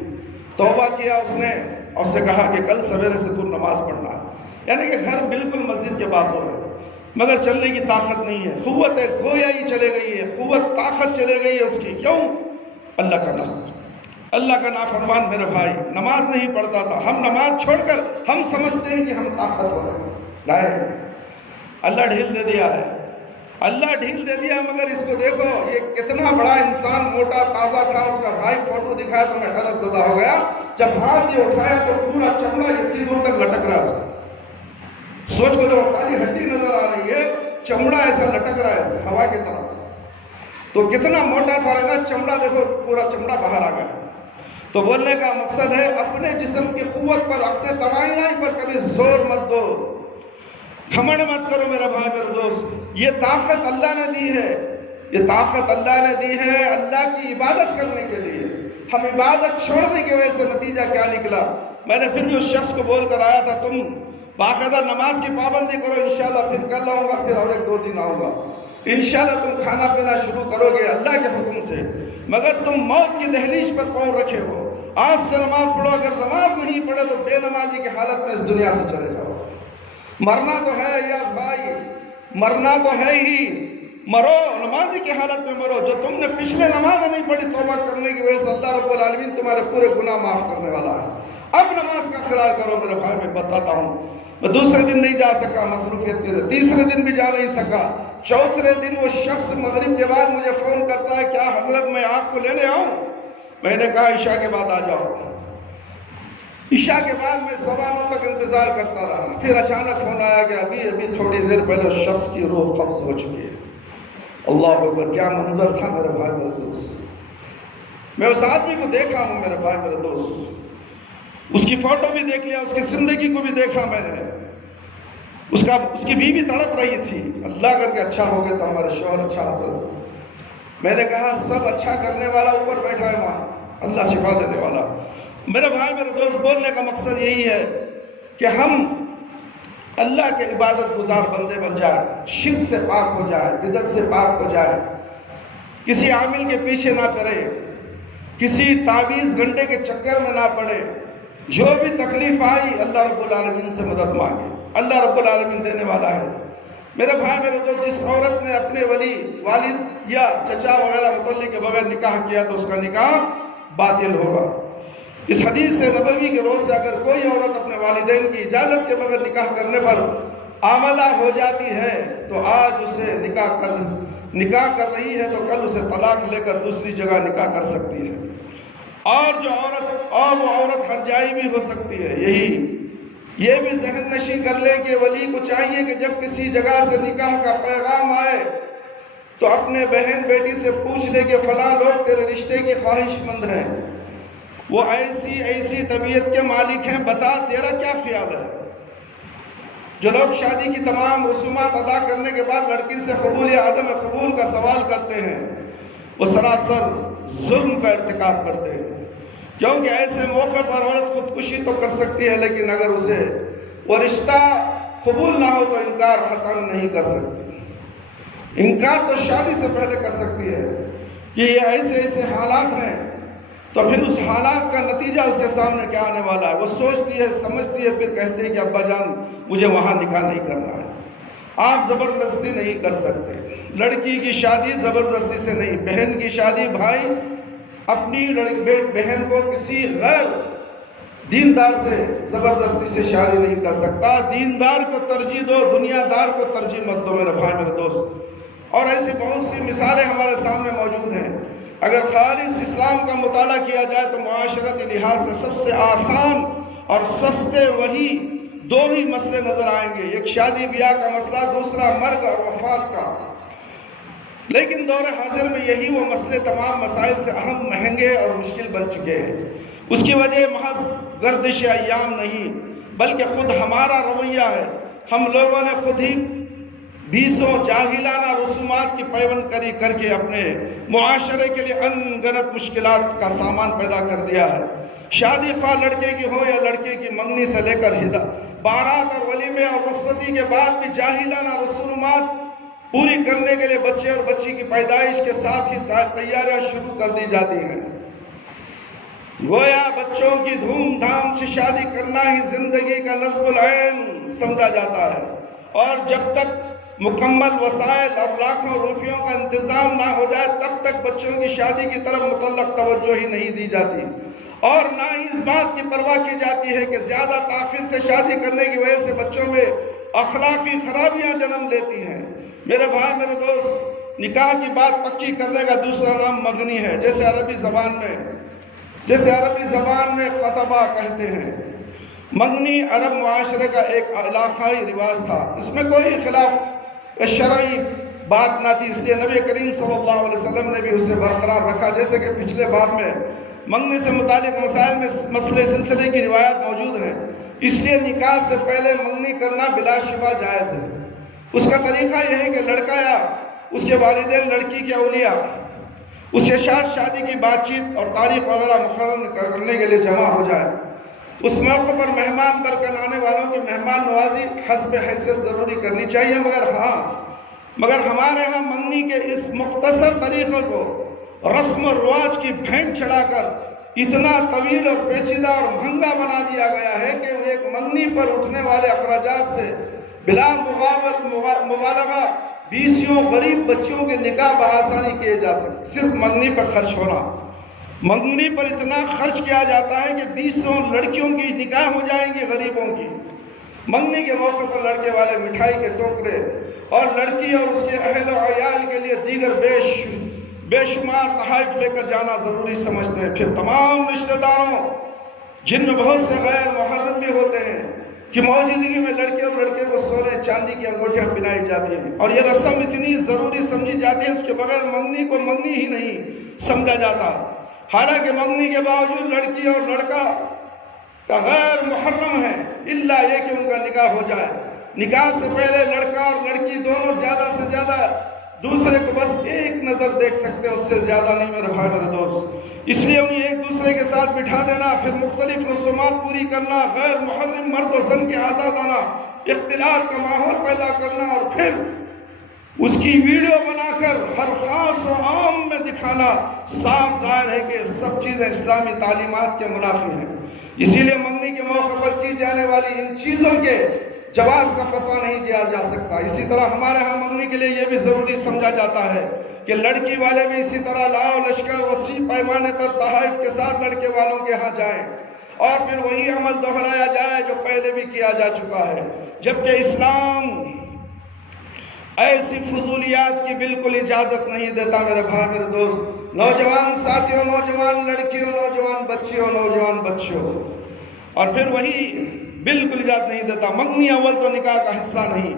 توبہ کیا اس نے، اور اس سے کہا کہ کل سویرے سے تم نماز پڑھنا ہے۔ یعنی کہ گھر بالکل مسجد کے بازو ہے مگر چلنے کی طاقت نہیں ہے، قوت ہے گویا ہی چلے گئی ہے، قوت طاقت چلے گئی ہے اس کی۔ کیوں؟ اللہ کا نافرمان میرے بھائی نماز نہیں پڑھتا تھا۔ ہم نماز چھوڑ کر ہم سمجھتے ہیں کہ ہم طاقتور ہیں، نہیں، اللہ ڈھیل دے دیا ہے، اللہ ڈھیل دے دیا۔ مگر اس کو دیکھو، یہ کتنا بڑا انسان، موٹا تازہ تھا۔ اس کا بھائی فوٹو دکھایا تو میں حیرت زدہ ہو گیا، جب ہاتھ یہ اٹھایا تو پورا چمڑا اتنی دور تک لٹک رہا ہے اس کا۔ سوچ کو دیکھو، خالی ہڈی نظر آ رہی ہے، چمڑا ایسا لٹک رہا ہے ایسے ہوا کی طرح۔ تو کتنا موٹا تھا رہا، چمڑا دیکھو پورا چمڑا باہر آ گیا۔ تو بولنے کا مقصد ہے اپنے جسم کی قوت پر، اپنے توانائی پر کبھی زور مت دو، گھمنڈ مت کرو میرا بھائی میرے دوست۔ یہ طاقت اللہ نے دی ہے، یہ طاقت اللہ نے دی ہے اللہ کی عبادت کرنے کے لیے۔ ہم عبادت چھوڑنے کی وجہ سے نتیجہ کیا نکلا؟ میں نے پھر بھی اس شخص کو بول کر آیا تھا تم باقاعدہ نماز کی پابندی کرو، انشاءاللہ پھر کل آؤں گا، پھر اور 1-2 دن آؤں گا، انشاءاللہ تم کھانا پینا شروع کرو گے اللہ کے حکم سے۔ مگر تم موت کی دہلیز پر پاؤں رکھے ہو، آج سے نماز پڑھو، اگر نماز نہیں پڑھے تو بے نمازی کی حالت میں اس دنیا سے چلے جاؤ۔ مرنا تو ہے ایاس بھائی، مرنا تو ہے ہی، مرو نمازی کی حالت میں مرو۔ جو تم نے پچھلے نماز نہیں پڑھی، توبہ کرنے کی وجہ سے اللہ رب العالمین تمہارے پورے گناہ معاف کرنے والا ہے۔ اب نماز کا خیال کرو میرے بھائی، میں بتاتا ہوں۔ میں دوسرے دن نہیں جا سکا مصروفیت کے، تیسرے دن بھی جا نہیں سکا، چوتھے دن وہ شخص مغرب کے بعد مجھے فون کرتا ہے، کیا حضرت میں آپ کو لینے آؤں؟ میں نے کہا عشاء کے بعد آ جاؤ۔ عشاء کے بعد میں 9:15 تک انتظار کرتا رہا، پھر اچانک فون آیا کہ ابھی تھوڑی دیر پہلے اس شخص کی روح قبض ہو چکی ہے۔ اللہ اکبر، کیا منظر تھا میرے بھائی میرے دوست۔ میں اس آدمی کو دیکھا ہوں میرے بھائی میرے دوست، اس کی فوٹو بھی دیکھ لیا، اس کی زندگی کو بھی دیکھا میں نے۔ اس کی بیوی تڑپ رہی تھی، اللہ کر کے اچھا ہو گیا تو ہمارے شوہر اچھا ہوتا۔ میں نے کہا سب اچھا کرنے والا اوپر بیٹھا ہے وہاں، اللہ شفا دینے والا۔ میرے بھائی میرے دوست، بولنے کا مقصد یہی ہے کہ ہم اللہ کے عبادت گزار بندے بن جائیں، شرک سے پاک ہو جائیں، بدعت سے پاک ہو جائیں، کسی عامل کے پیچھے نہ پڑے، کسی تعویذ گھنٹے کے چکر میں نہ پڑے۔ جو بھی تکلیف آئی اللہ رب العالمین سے مدد مانگے، اللہ رب العالمین دینے والا ہے۔ میرے بھائی میرے دوست، جس عورت نے اپنے والد یا چچا وغیرہ متعلق کے بغیر نکاح کیا تو اس کا نکاح باطل ہوگا۔ اس حدیث سے نبوی کے روز سے اگر کوئی عورت اپنے والدین کی اجازت کے بغیر نکاح کرنے پر آمادہ ہو جاتی ہے تو آج اسے نکاح کر رہی ہے تو کل اسے طلاق لے کر دوسری جگہ نکاح کر سکتی ہے، اور وہ عورت ہر جائی بھی ہو سکتی ہے۔ یہ بھی ذہن نشی کر لے کہ ولی کو چاہیے کہ جب کسی جگہ سے نکاح کا پیغام آئے تو اپنے بہن بیٹی سے پوچھ لے کہ فلاں لوگ تیرے رشتے کے خواہش مند ہیں، وہ ایسی طبیعت کے مالک ہیں، بتا تیرا کیا خیال ہے۔ جو لوگ شادی کی تمام رسومات ادا کرنے کے بعد لڑکی سے قبول یا عدم قبول کا سوال کرتے ہیں، وہ سراسر ظلم کا ارتکاب کرتے ہیں، کیونکہ ایسے موقع پر عورت خودکشی تو کر سکتی ہے، لیکن اگر اسے وہ رشتہ قبول نہ ہو تو انکار ختم نہیں کر سکتی۔ انکار تو شادی سے پہلے کر سکتی ہے کہ یہ ایسے حالات ہیں، تو پھر اس حالات کا نتیجہ اس کے سامنے کیا آنے والا ہے، وہ سوچتی ہے، سمجھتی ہے، پھر کہتے ہیں کہ ابا جان مجھے وہاں نکاح نہیں کرنا ہے۔ آپ زبردستی نہیں کر سکتے، لڑکی کی شادی زبردستی سے نہیں، بہن کی شادی بھائی اپنی بہن کو کسی غیر دیندار سے زبردستی سے شادی نہیں کر سکتا۔ دیندار کو ترجیح دو، دنیا دار کو ترجیح مت دو میرے بھائی میرے دوست۔ اور ایسی بہت سی مثالیں ہمارے سامنے موجود ہیں۔ اگر خالص اسلام کا مطالعہ کیا جائے تو معاشرتی لحاظ سے سب سے آسان اور سستے وہی دو ہی مسئلے نظر آئیں گے، ایک شادی بیاہ کا مسئلہ، دوسرا مرگ اور وفات کا۔ لیکن دور حاضر میں یہی وہ مسئلے تمام مسائل سے اہم، مہنگے اور مشکل بن چکے ہیں۔ اس کی وجہ محض گردش ایام نہیں بلکہ خود ہمارا رویہ ہے۔ ہم لوگوں نے خود ہی بیسوں جاہلانہ رسومات کی پیوند کری کر کے اپنے معاشرے کے لیے ان گنت مشکلات کا سامان پیدا کر دیا ہے۔ شادی خواہ لڑکے کی ہو یا لڑکے کی، منگنی سے لے کر بارات اور ولیمے اور رخصتی کے بعد بھی جاہلانہ رسومات پوری کرنے کے لیے بچے اور بچی کی پیدائش کے ساتھ ہی تیاریاں شروع کر دی جاتی ہیں۔ گویا بچوں کی دھوم دھام سے شادی کرنا ہی زندگی کا نصب العین سمجھا جاتا ہے، اور جب تک مکمل وسائل اور لاکھوں روپیوں کا انتظام نہ ہو جائے تب تک بچوں کی شادی کی طرف متعلق توجہ ہی نہیں دی جاتی، اور نہ ہی اس بات کی پرواہ کی جاتی ہے کہ زیادہ تاخیر سے شادی کرنے کی وجہ سے بچوں میں اخلاقی خرابیاں جنم لیتی ہیں۔ میرے بھائی میرے دوست، نکاح کی بات پکی کرنے کا دوسرا نام منگنی ہے، جیسے عربی زبان میں خطبہ کہتے ہیں۔ منگنی عرب معاشرے کا ایک علاقائی رواج تھا، اس میں کوئی خلاف شرعی بات نہ تھی، اس لیے نبی کریم صلی اللہ علیہ وسلم نے بھی اسے برقرار رکھا۔ جیسے کہ پچھلے باب میں منگنی سے متعلق مسائل میں مسئلے سلسلے کی روایات موجود ہیں، اس لیے نکاح سے پہلے منگنی کرنا بلا شبہ جائز ہے۔ اس کا طریقہ یہ ہے کہ لڑکا یا اس کے والدین لڑکی کے اولیاء اس کے ساتھ شادی کی بات چیت اور تاریخ وغیرہ مقرر کرنے کے لیے جمع ہو جائے۔ اس موقع پر مہمان برکن آنے والوں کی مہمان نوازی حسب حیثیت ضروری کرنی چاہیے، مگر ہمارے ہاں منگنی کے اس مختصر طریقے کو رسم و رواج کی بھینٹ چڑھا کر اتنا طویل اور پیچیدہ اور مہنگا بنا دیا گیا ہے کہ ایک منگنی پر اٹھنے والے اخراجات سے بلا مبالغہ بیسیوں غریب بچوں کے نکاح بآسانی کیے جا سکتے۔ صرف منگنی پر خرچ ہونا، منگنی پر اتنا خرچ کیا جاتا ہے کہ 200 لڑکیوں کی نکاح ہو جائیں گی غریبوں کی۔ منگنی کے موقع پر لڑکے والے مٹھائی کے ٹوکرے اور لڑکی اور اس کے اہل و عیال کے لیے دیگر بے شمار تحائف لے کر جانا ضروری سمجھتے ہیں۔ پھر تمام رشتہ داروں جن میں بہت سے غیر محرم بھی ہوتے ہیں کی موجودگی میں لڑکے اور لڑکے کو سونے چاندی کی انگوٹھیاں پہنائی جاتی ہیں، اور یہ رسم اتنی ضروری سمجھی جاتی ہے، اس کے بغیر منگنی کو منگنی ہی نہیں سمجھا جاتا۔ حالانکہ منگنی کے باوجود لڑکی اور لڑکا کا غیر محرم ہے، الا یہ کہ ان کا نکاح ہو جائے۔ نکاح سے پہلے لڑکا اور لڑکی دونوں زیادہ سے زیادہ دوسرے کو بس ایک نظر دیکھ سکتے ہیں، اس سے زیادہ نہیں میرے بھائی میرے دوست۔ اس لیے انہیں ایک دوسرے کے ساتھ بٹھا دینا، پھر مختلف رسومات پوری کرنا، غیر محرم مرد اور زن کے آزاد آنا، اختلاط کا ماحول پیدا کرنا، اور پھر اس کی ویڈیو بنا کر ہر خاص و عام میں دکھانا، صاف ظاہر ہے کہ سب چیزیں اسلامی تعلیمات کے منافی ہیں۔ اسی لیے منگنی کے موقع پر کی جانے والی ان چیزوں کے جواز کا فتویٰ نہیں دیا جا سکتا۔ اسی طرح ہمارے ہاں منگنی کے لیے یہ بھی ضروری سمجھا جاتا ہے کہ لڑکی والے بھی اسی طرح لاؤ لشکر وسیع پیمانے پر تحائف کے ساتھ لڑکے والوں کے ہاں جائیں، اور پھر وہی عمل دہرایا جائے جو پہلے بھی کیا جا چکا ہے۔ جبکہ اسلام ایسی فضولیات کی بالکل اجازت نہیں دیتا میرے بھائی میرے دوست۔ نوجوان ساتھیوں، نوجوان لڑکیوں، نوجوان بچیوں، اور پھر وہی بالکل اجازت نہیں دیتا۔ منگنی اول تو نکاح کا حصہ نہیں،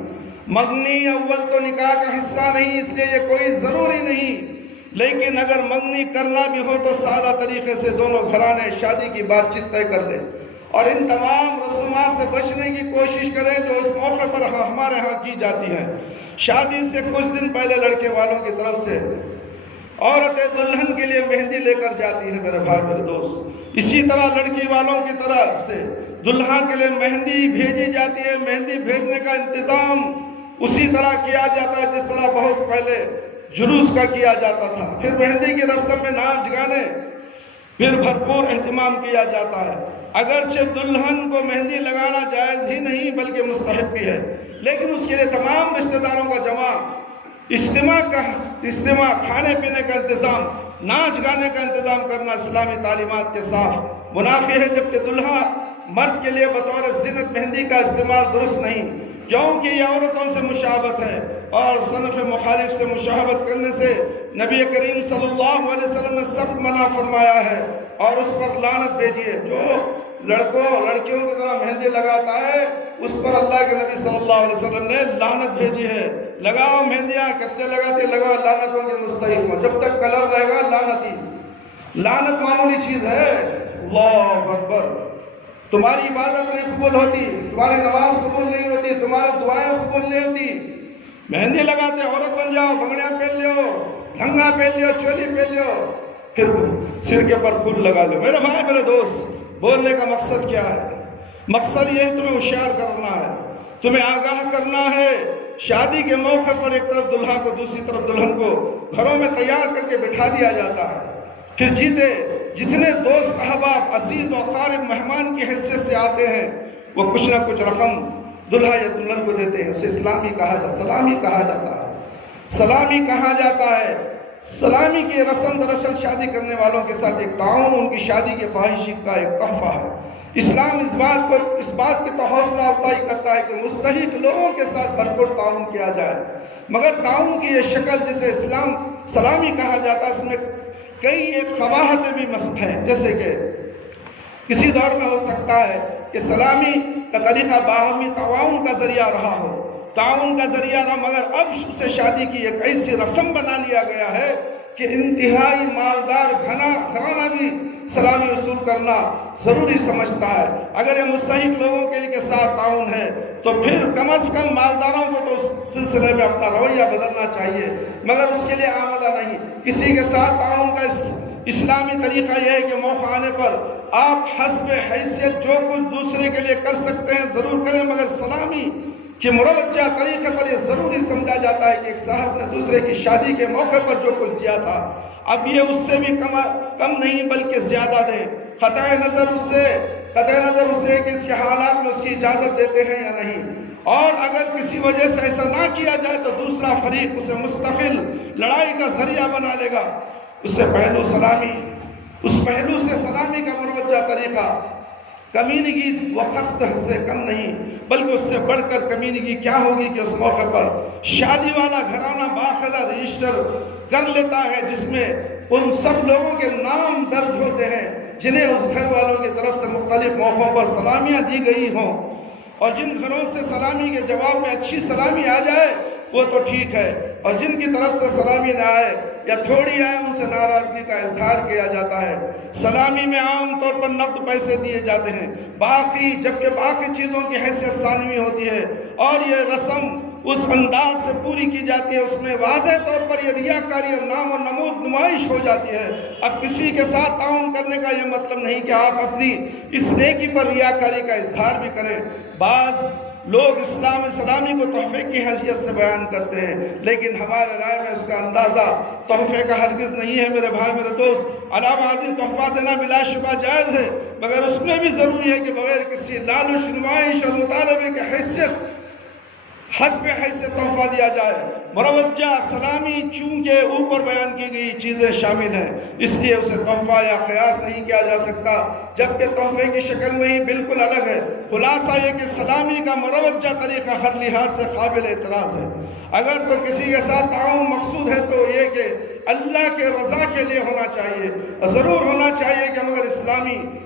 منگنی اول تو نکاح کا حصہ نہیں، اس لیے یہ کوئی ضروری نہیں۔ لیکن اگر منگنی کرنا بھی ہو تو سادہ طریقے سے دونوں گھرانے شادی کی بات چیت طے کر لیں، اور ان تمام رسومات سے بچنے کی کوشش کریں جو اس موقع پر ہمارے ہاں کی جاتی ہیں۔ شادی سے کچھ دن پہلے لڑکے والوں کی طرف سے عورتیں دلہن کے لیے مہندی لے کر جاتی ہیں میرے بھائی میرے دوست، اسی طرح لڑکی والوں کی طرف سے دلہا کے لیے مہندی بھیجی جاتی ہے۔ مہندی بھیجنے کا انتظام اسی طرح کیا جاتا ہے جس طرح بہت پہلے جلوس کا کیا جاتا تھا۔ پھر مہندی کی رسم میں ناچ گانے پھر بھرپور اہتمام کیا جاتا ہے۔ اگرچہ دلہن کو مہندی لگانا جائز ہی نہیں بلکہ مستحب بھی ہے، لیکن اس کے لیے تمام رشتہ داروں کا اجتماع، کھانے پینے کا انتظام، ناچ گانے کا انتظام کرنا اسلامی تعلیمات کے صاف منافی ہے، جبکہ دلہا مرد کے لیے بطور زینت مہندی کا استعمال درست نہیں، کیونکہ یہ عورتوں سے مشابہت ہے اور صنف مخالف سے مشابہت کرنے سے نبی کریم صلی اللہ علیہ وسلم نے سخت منع فرمایا ہے اور اس پر لعنت بھیجی ہے۔ جو لڑکیوں کی طرح مہندی لگاتا ہے اس پر اللہ کے نبی صلی اللہ علیہ وسلم نے لعنت بھیجی ہے۔ لگاؤ مہندیاں، کتنے لگاتے لگاؤ، لعنتوں کے مستحق ہو، جب تک کلر رہے گا لعنت معمولی چیز ہے۔ اللہ اکبر، تمہاری عبادت نہیں قبول ہوتی، تمہاری نماز قبول نہیں ہوتی، تمہاری دعائیں قبول نہیں ہوتی۔ مہندی لگاتے عورت بن جاؤ، بنگڑیاں پہن لیو، لہنگا پہن لیو، چولی پہن لیو، پھر سر کے پر پھول لگا لو۔ میرے بھائی میرے دوست، بولنے کا مقصد کیا ہے؟ مقصد یہ ہے تمہیں ہوشیار کرنا ہے، تمہیں آگاہ کرنا ہے۔ شادی کے موقع پر ایک طرف دلہا کو دوسری طرف دلہن کو گھروں میں تیار کر کے بٹھا دیا جاتا ہے، پھر جتنے دوست احباب عزیز و اقارب مہمان کی حیثیت سے آتے ہیں وہ کچھ نہ کچھ رقم دلہا یا دلہن کو دیتے ہیں، اسے سلامی کہا جاتا ہے۔ سلامی کی رسم دراصل شادی کرنے والوں کے ساتھ ایک تعاون، ان کی شادی کی خواہش کا ایک تحفہ ہے۔ اسلام اس بات کی تو حوصلہ افزائی کرتا ہے کہ مستحق لوگوں کے ساتھ بھرپور تعاون کیا جائے، مگر تعاون کی یہ شکل جسے اسلام سلامی کہا جاتا ہے اس میں کئی ایک قباحتیں بھی ہیں، جیسے کہ کسی دور میں ہو سکتا ہے کہ سلامی کا طریقہ باہمی تعاون کا ذریعہ رہا ہو، مگر اب اسے شادی کی ایک ایسی رسم بنا لیا گیا ہے کہ انتہائی مالدار گھرانہ بھی سلامی وصول کرنا ضروری سمجھتا ہے۔ اگر یہ مستحق لوگوں کے ساتھ تعاون ہے تو پھر کم از کم مالداروں کو تو اس سلسلے میں اپنا رویہ بدلنا چاہیے، مگر اس کے لیے آمادہ نہیں۔ کسی کے ساتھ تعاون کا اسلامی طریقہ یہ ہے کہ موقع آنے پر آپ حسب حیثیت جو کچھ دوسرے کے لیے کر سکتے ہیں ضرور کریں، مگر سلامی کہ مروجہ طریقے پر یہ ضروری سمجھا جاتا ہے کہ ایک صاحب نے دوسرے کی شادی کے موقع پر جو کچھ دیا تھا اب یہ اس سے بھی کم نہیں بلکہ زیادہ دے، قطع نظر اس سے کہ اس کے حالات میں اس کی اجازت دیتے ہیں یا نہیں، اور اگر کسی وجہ سے ایسا نہ کیا جائے تو دوسرا فریق اسے مستقل لڑائی کا ذریعہ بنا لے گا۔ اس پہلو سے سلامی کا مروجہ طریقہ کمینگی و خست سے کم نہیں، بلکہ اس سے بڑھ کر کمینگی کیا ہوگی کہ اس موقع پر شادی والا گھرانہ باقاعدہ رجسٹر کر لیتا ہے جس میں ان سب لوگوں کے نام درج ہوتے ہیں جنہیں اس گھر والوں کی طرف سے مختلف موقعوں پر سلامیاں دی گئی ہوں، اور جن گھروں سے سلامی کے جواب میں اچھی سلامی آ جائے وہ تو ٹھیک ہے، اور جن کی طرف سے سلامی نہ آئے یا تھوڑی آئے ان سے ناراضگی کا اظہار کیا جاتا ہے۔ سلامی میں عام طور پر نقد پیسے دیے جاتے ہیں، جبکہ باقی چیزوں کی حیثیت ثانوی ہوتی ہے، اور یہ رسم اس انداز سے پوری کی جاتی ہے اس میں واضح طور پر یہ ریاکاری اور نام و نمود نمائش ہو جاتی ہے۔ اب کسی کے ساتھ تعاون کرنے کا یہ مطلب نہیں کہ آپ اپنی اس نیکی پر ریاکاری کا اظہار بھی کریں۔ بعض لوگ سلامی کو تحفے کی حیثیت سے بیان کرتے ہیں، لیکن ہمارے رائے میں اس کا اندازہ تحفے کا ہرگز نہیں ہے میرے بھائی میرے دوست۔ علاوہ ازیں تحفہ دینا بلا شبہ جائز ہے، مگر اس میں بھی ضروری ہے کہ بغیر کسی لالچ نمائش اور مطالبے کی حسب حیثیت تحفہ دیا جائے۔ مروجہ سلامی چونکہ اوپر بیان کی گئی چیزیں شامل ہیں اس لیے اسے تحفہ یا خیاس نہیں کیا جا سکتا، جبکہ تحفے کی شکل میں ہی بالکل الگ ہے۔ خلاصہ یہ کہ سلامی کا مروجہ طریقہ ہر لحاظ سے قابل اعتراض ہے۔ اگر تو کسی کے ساتھ تعاون مقصود ہے تو یہ کہ اللہ کے رضا کے لیے ہونا چاہیے، ضرور ہونا چاہیے کہ مگر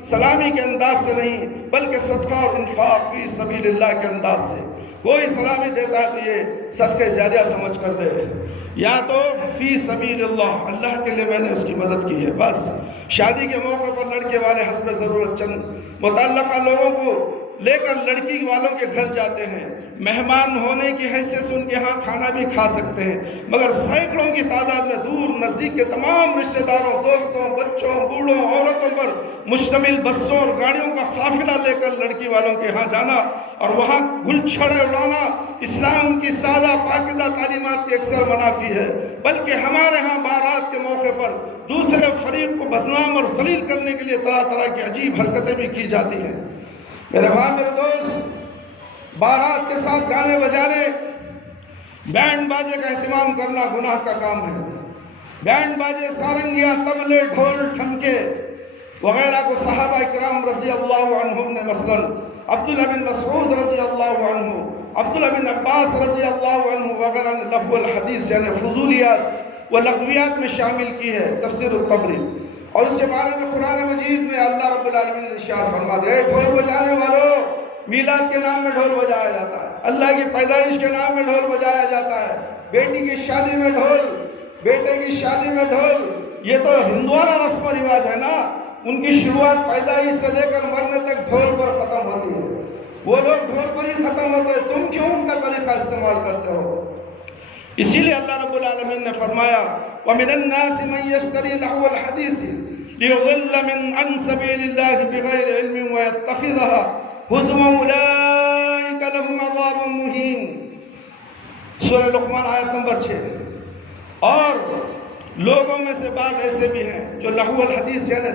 سلامی کے انداز سے نہیں بلکہ صدقہ اور انفاق فی سبیل اللہ کے انداز سے۔ کوئی سلامی دیتا ہے تو یہ صدقہ جاریہ سمجھ کر دے، یا تو فی سبیل اللہ، اللہ کے لیے میں نے اس کی مدد کی ہے، بس۔ شادی کے موقع پر لڑکے والے حسب ضرورت چند متعلقہ لوگوں کو لے کر لڑکی والوں کے گھر جاتے ہیں، مہمان ہونے کی حیثیت سے ان کے ہاں کھانا بھی کھا سکتے ہیں، مگر سینکڑوں کی تعداد میں دور نزدیک کے تمام رشتہ داروں، دوستوں، بچوں، بوڑھوں، عورتوں پر مشتمل بسوں اور گاڑیوں کا قافلہ لے کر لڑکی والوں کے ہاں جانا اور وہاں گل چھڑے اڑانا اسلام کی سادہ پاکیزہ تعلیمات کے اکثر منافی ہے، بلکہ ہمارے ہاں بارات کے موقع پر دوسرے فریق کو بدنام اور ذلیل کرنے کے لیے طرح طرح کی عجیب حرکتیں بھی کی جاتی ہیں۔ میرے بھائی، میرے دوست، بارات کے ساتھ گانے بجانے، بینڈ باجے کا اہتمام کرنا گناہ کا کام ہے۔ بینڈ باجے، سارنگیاں، طبلے، ڈھول، ٹھمکے وغیرہ کو صحابہ کرام رضی اللہ عنہم نے مثلا عبداللہ بن مسعود رضی اللہ عنہ، عبداللہ بن عباس رضی اللہ عنہ وغیرہ نے لغو الحدیث یعنی فضولیات و لغویات میں شامل کی ہے، تفسیر الطبری۔ اور اس کے بارے میں قرآن مجید میں اللہ رب العالمین نے ارشاد فرما دیا، ڈھول بجانے والوں، میلاد کے نام میں ڈھول بجایا جاتا ہے، اللہ کی پیدائش کے نام میں ڈھول بجایا جاتا ہے، بیٹی کی شادی میں ڈھول، بیٹے کی شادی میں ڈھول، یہ تو ہندوانہ رسم و رواج ہے نا، ان کی شروعات پیدائش سے لے کر مرنے تک ڈھول پر ختم ہوتی ہے، وہ لوگ ڈھول پر ہی ختم ہوتے ہیں، تم کیوں ان کا طریقہ استعمال کرتے ہو؟ اسی لیے اللہ رب العالمین نے فرمایا وَمِنَ النَّاسِ مَن يَشْتَرِي لَهْوَ الْحَدِيثِ لِيُضِلَّ مِنْ عَنْ سَبِيلِ اللَّهِ بِغَيْرِ عِلْمٍ وَيَتَّخِذَهَا هُزُوًا أُولَٰئِكَ لَهُمْ عَذَابٌ مُّهِينٌ۔ سورہ لقمان آیت نمبر 6۔ اور لوگوں میں سے بعض ایسے بھی ہیں جو لہو الحدیث یعنی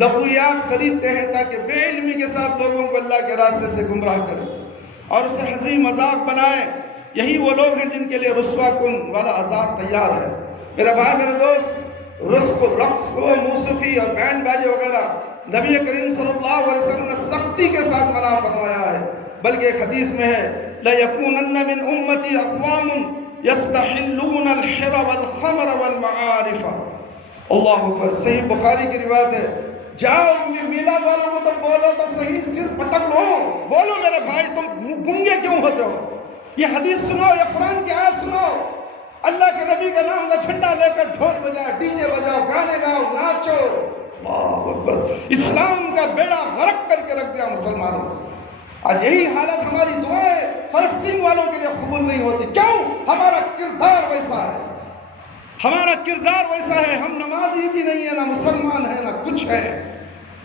لغویات خریدتے ہیں تاکہ بے علمی کے ساتھ لوگوں کو اللہ کے راستے سے گمراہ کریں اور اسے ہنسی مذاق بنائیں۔ یہی وہ لوگ ہیں جن کے لیے رسوا کن والا عذاب تیار ہے۔ میرے بھائی، میرے دوست، رقص و موسیقی اور بینڈ باجے وغیرہ نبی کریم صلی اللہ علیہ وسلم نے سختی کے ساتھ منع فرمایا ہے، بلکہ ایک حدیث میں ہے لَيَكُونَنَّ مِنْ أُمَّتِي أَقْوَامٌ يَسْتَحِلُّونَ الْحِرَ وَالْخَمْرَ وَالْمَعَارِفَ۔ اللہ اکبر، صحیح بخاری کی روایت ہے۔ جاؤ میلاد والوں کو تو بولو تو صحیح، صرف پٹک لو، بولو میرے بھائی، تم گنگے کیوں ہوتے ہو؟ یہ حدیث سنو، یہ قرآن کی آیت سنو، اللہ کے نبی کا نام کا جھنڈا لے کر ڈھول بجاؤ، ڈی جے بجاؤ، گانے گاؤ، ناچو۔ اللہ اکبر، اسلام کا بیڑا غرق کر کے رکھ دیا مسلمانوں۔ آج یہی حالت ہماری دعائیں فلسطین والوں کے لیے قبول نہیں ہوتی، کیوں؟ ہمارا کردار ویسا ہے، ہمارا کردار ویسا ہے، ہم نمازی بھی نہیں ہے، نہ مسلمان ہے، نہ کچھ ہے،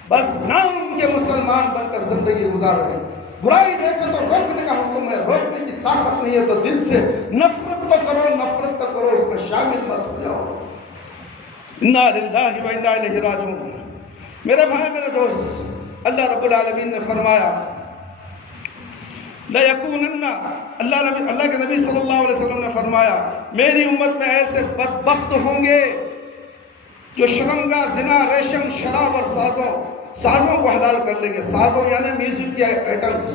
بس نام کے مسلمان بن کر زندگی گزار رہے ہیں۔ برائی دیکھے تو روکنے کا حکم ہے، روکنے کی طاقت نہیں ہے تو دل سے نفرت تو کرو، نفرت تو کرو، اس میں شامل مت ہو جاؤ۔ انا للہ و انا الیہ راجعون۔ میرے بھائی، میرے دوست، اللہ رب العالمین نے فرمایا لَيَكُونَنَّ، اللہ کے نبی صلی اللہ علیہ وسلم نے فرمایا میری امت میں ایسے بدبخت ہوں گے جو شرمگاہ، زنا، ریشم، شراب اور سازوں کو حلال کر لیں گے۔ سازوں یعنی میوزک کے آئٹمز،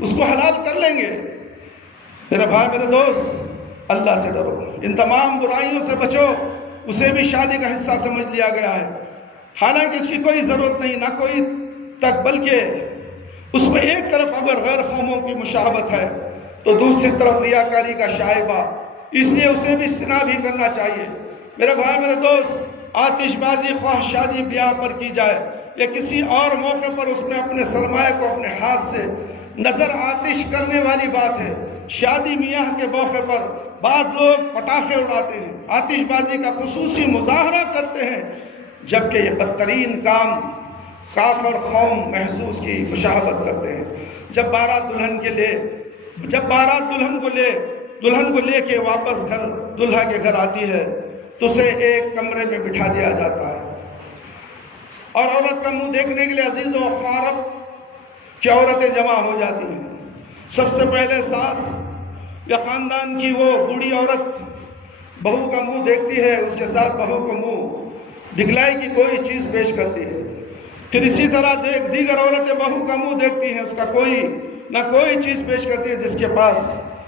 اس کو حلال کر لیں گے۔ میرے بھائی، میرے دوست، اللہ سے ڈرو، ان تمام برائیوں سے بچو۔ اسے بھی شادی کا حصہ سمجھ لیا گیا ہے، حالانکہ اس کی کوئی ضرورت نہیں، نہ کوئی تک، بلکہ اس میں ایک طرف اگر غیر قوموں کی مشابہت ہے تو دوسری طرف ریاکاری کا شائبہ، اس لیے اسے بھی اجتناب بھی کرنا چاہیے۔ میرے بھائی، میرے دوست، آتش بازی خواہ شادی بیاہ پر کی جائے یا کسی اور موقع پر اس میں اپنے سرمایہ کو اپنے ہاتھ سے نظر آتش کرنے والی بات ہے۔ شادی بیاہ کے موقع پر بعض لوگ پٹاخے اڑاتے ہیں، آتش بازی کا خصوصی مظاہرہ کرتے ہیں، جبکہ یہ بدترین کام کافر قوم محسوس کی مشابہت کرتے ہیں۔ جب بارات دلہن کو لے کے واپس گھر دلہا کے گھر آتی ہے تو اسے ایک کمرے میں بٹھا دیا جاتا ہے اور عورت کا منہ دیکھنے کے لیے عزیز و اقارب کی عورتیں جمع ہو جاتی ہیں۔ سب سے پہلے ساس یا خاندان کی وہ بوڑھی عورت بہو کا منہ دیکھتی ہے، اس کے ساتھ بہو کو منہ دکھلائی کی کوئی چیز پیش کرتی ہے۔ پھر اسی طرح دیگر عورتیں بہو کا منہ دیکھتی ہیں، اس کا کوئی چیز پیش کرتی ہے، جس کے پاس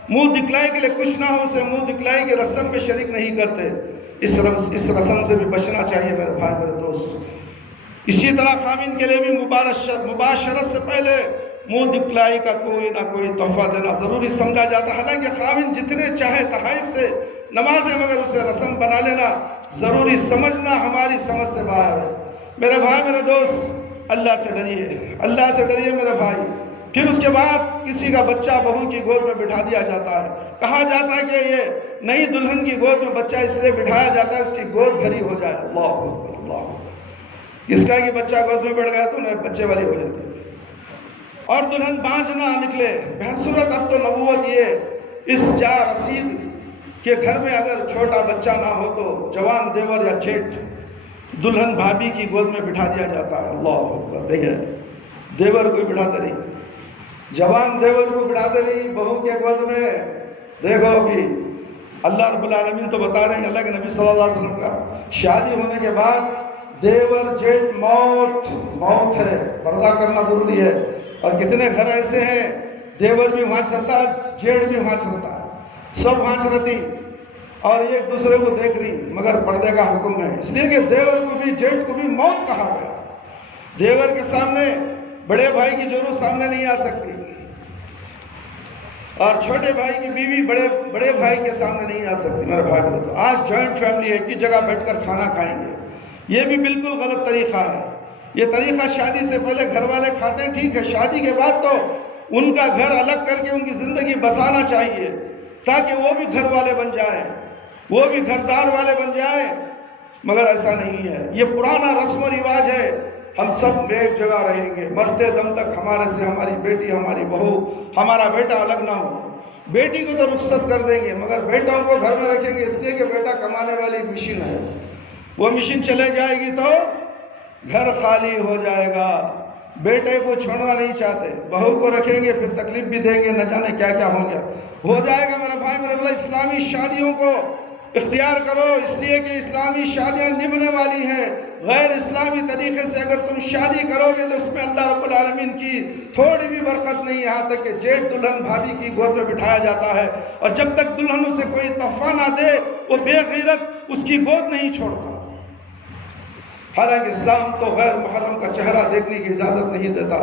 منہ دکھلائی کے لیے کچھ نہ ہو اسے منہ دکھلائی کے رسم میں شریک نہیں کرتے۔ اس رسم سے بھی بچنا چاہیے میرے بھائی، میرے دوست۔ اسی طرح خامن کے لیے بھی مباشرت سے پہلے منہ دکھلائی کا کوئی نہ کوئی تحفہ دینا ضروری سمجھا جاتا ہے، حالانکہ خامن جتنے چاہے تحائف سے نماز ہے مگر اسے رسم بنا لینا ضروری سمجھنا ہماری سمجھ سے باہر ہے۔ میرے بھائی میرے دوست، اللہ سے ڈریے، اللہ سے ڈریے میرے بھائی۔ پھر اس کے بعد کسی کا بچہ بہو کی گود میں بٹھا دیا جاتا ہے، کہا جاتا ہے کہ یہ نئی دلہن کی گود میں بچہ اس لیے بٹھایا جاتا ہے اس کی گود بھری ہو جائے۔ اللہ اکبر، اللہ اکبر۔ اس کا کہ بچہ گود میں بیٹھ گیا تو انہیں بچے والی ہو جاتی ہے اور دلہن بانجھ نہ نکلے۔ بہرصورت اب تو نبوت یہ اس جا رسید کہ گھر میں اگر چھوٹا بچہ نہ ہو تو جوان دیور یا جیٹھ دلہن بھابھی کی گود میں بٹھا دیا جاتا ہے۔ اللہ اکبر۔ دیکھیں دیور کوئی بٹھاتے نہیں، جوان دیور کو بٹھاتے نہیں بہو کے گود میں۔ دیکھو ابھی اللہ رب العالمین تو بتا رہے ہیں، اللہ کے نبی صلی اللہ علیہ وسلم کا شادی ہونے کے بعد دیور جیٹھ موت ہے، پردہ کرنا ضروری ہے۔ اور کتنے گھر ایسے ہیں دیور بھی وہاں چلتا ہے، جیٹھ بھی وہاں چلتا ہے، سب وہاں چلتی اور ایک دوسرے کو دیکھ رہی، مگر پردے کا حکم ہے، اس لیے کہ دیور کو بھی جیٹھ کو بھی موت کہا گیا۔ دیور کے سامنے بڑے بھائی کی ضرورت سامنے نہیں آ سکتی اور چھوٹے بھائی کی بیوی بڑے بھائی کے سامنے نہیں آ سکتی۔ میرے بھائی بولے تو آج جوائنٹ فیملی ایک ہی جگہ بیٹھ کر کھانا کھائیں گے، یہ بھی بالکل غلط طریقہ ہے۔ یہ طریقہ شادی سے پہلے گھر والے کھاتے ہیں، ٹھیک ہے، شادی کے بعد تو ان کا گھر الگ کر کے ان کی زندگی بسانا چاہیے تاکہ وہ بھی گھر والے بن جائیں، وہ بھی گھردار والے بن جائیں، مگر ایسا نہیں ہے۔ یہ پرانا رسم و رواج ہے۔ ہم سب ایک جگہ رہیں گے مرتے دم تک، ہمارے سے ہماری بیٹی ہماری بہو ہمارا بیٹا الگ نہ ہو۔ بیٹی کو تو رخصت کر دیں گے مگر بیٹوں کو گھر میں رکھیں گے، اس لیے کہ بیٹا کمانے والی مشین ہے، وہ مشین چلے جائے گی تو گھر خالی ہو جائے گا۔ بیٹے کو چھوڑنا نہیں چاہتے، بہو کو رکھیں گے پھر تکلیف بھی دیں گے، نہ جانے کیا کیا ہو جائے گا۔ میرے بھائی میرے بھائی، اسلامی شادیوں کو اختیار کرو، اس لیے کہ اسلامی شادیاں نبھنے والی ہیں۔ غیر اسلامی طریقے سے اگر تم شادی کرو گے تو اس میں اللہ رب العالمین کی تھوڑی بھی برکت نہیں، یہاں تک کہ جیٹھ دلہن بھابھی کی گود میں بٹھایا جاتا ہے اور جب تک دلہن اسے کوئی تحفہ نہ دے وہ بے غیرت اس کی گود نہیں چھوڑتا۔ حالانکہ اسلام تو غیر محرم کا چہرہ دیکھنے کی اجازت نہیں دیتا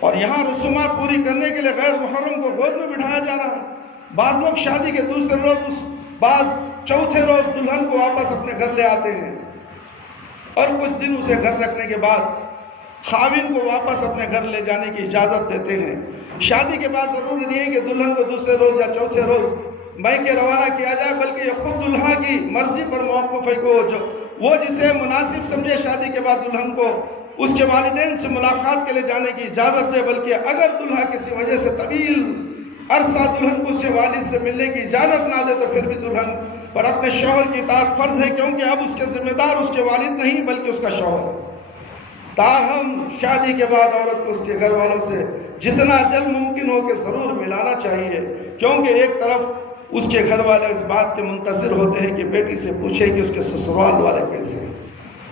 اور یہاں رسومات پوری کرنے کے لیے غیر محرم کو گود میں بٹھایا جا رہا ہے۔ بعض لوگ شادی کے دوسرے روز، بعض چوتھے روز دلہن کو واپس اپنے گھر لے آتے ہیں اور کچھ دن اسے گھر رکھنے کے بعد خاوند کو واپس اپنے گھر لے جانے کی اجازت دیتے ہیں۔ شادی کے بعد ضروری نہیں ہے کہ دلہن کو دوسرے روز یا چوتھے روز میکے روانہ کیا جائے، بلکہ یہ خود دلہا کی مرضی پر موقف ہے کہ وہ جسے مناسب سمجھے شادی کے بعد دلہن کو اس کے والدین سے ملاقات کے لیے جانے کی اجازت دے، بلکہ اگر دلہا کسی وجہ سے طویل عرصہ دلہن کو اس کے والد سے ملنے کی اجازت نہ دے تو پھر بھی دلہن پر اپنے شوہر کی اطاعت فرض ہے، کیونکہ اب اس کے ذمہ دار اس کے والد نہیں بلکہ اس کا شوہر ہے۔ تاہم شادی کے بعد عورت کو اس کے گھر والوں سے جتنا جلد ممکن ہو کہ ضرور ملانا چاہیے، کیونکہ ایک طرف اس کے گھر والے اس بات کے منتظر ہوتے ہیں کہ بیٹی سے پوچھیں کہ اس کے سسرال والے کیسے ہیں،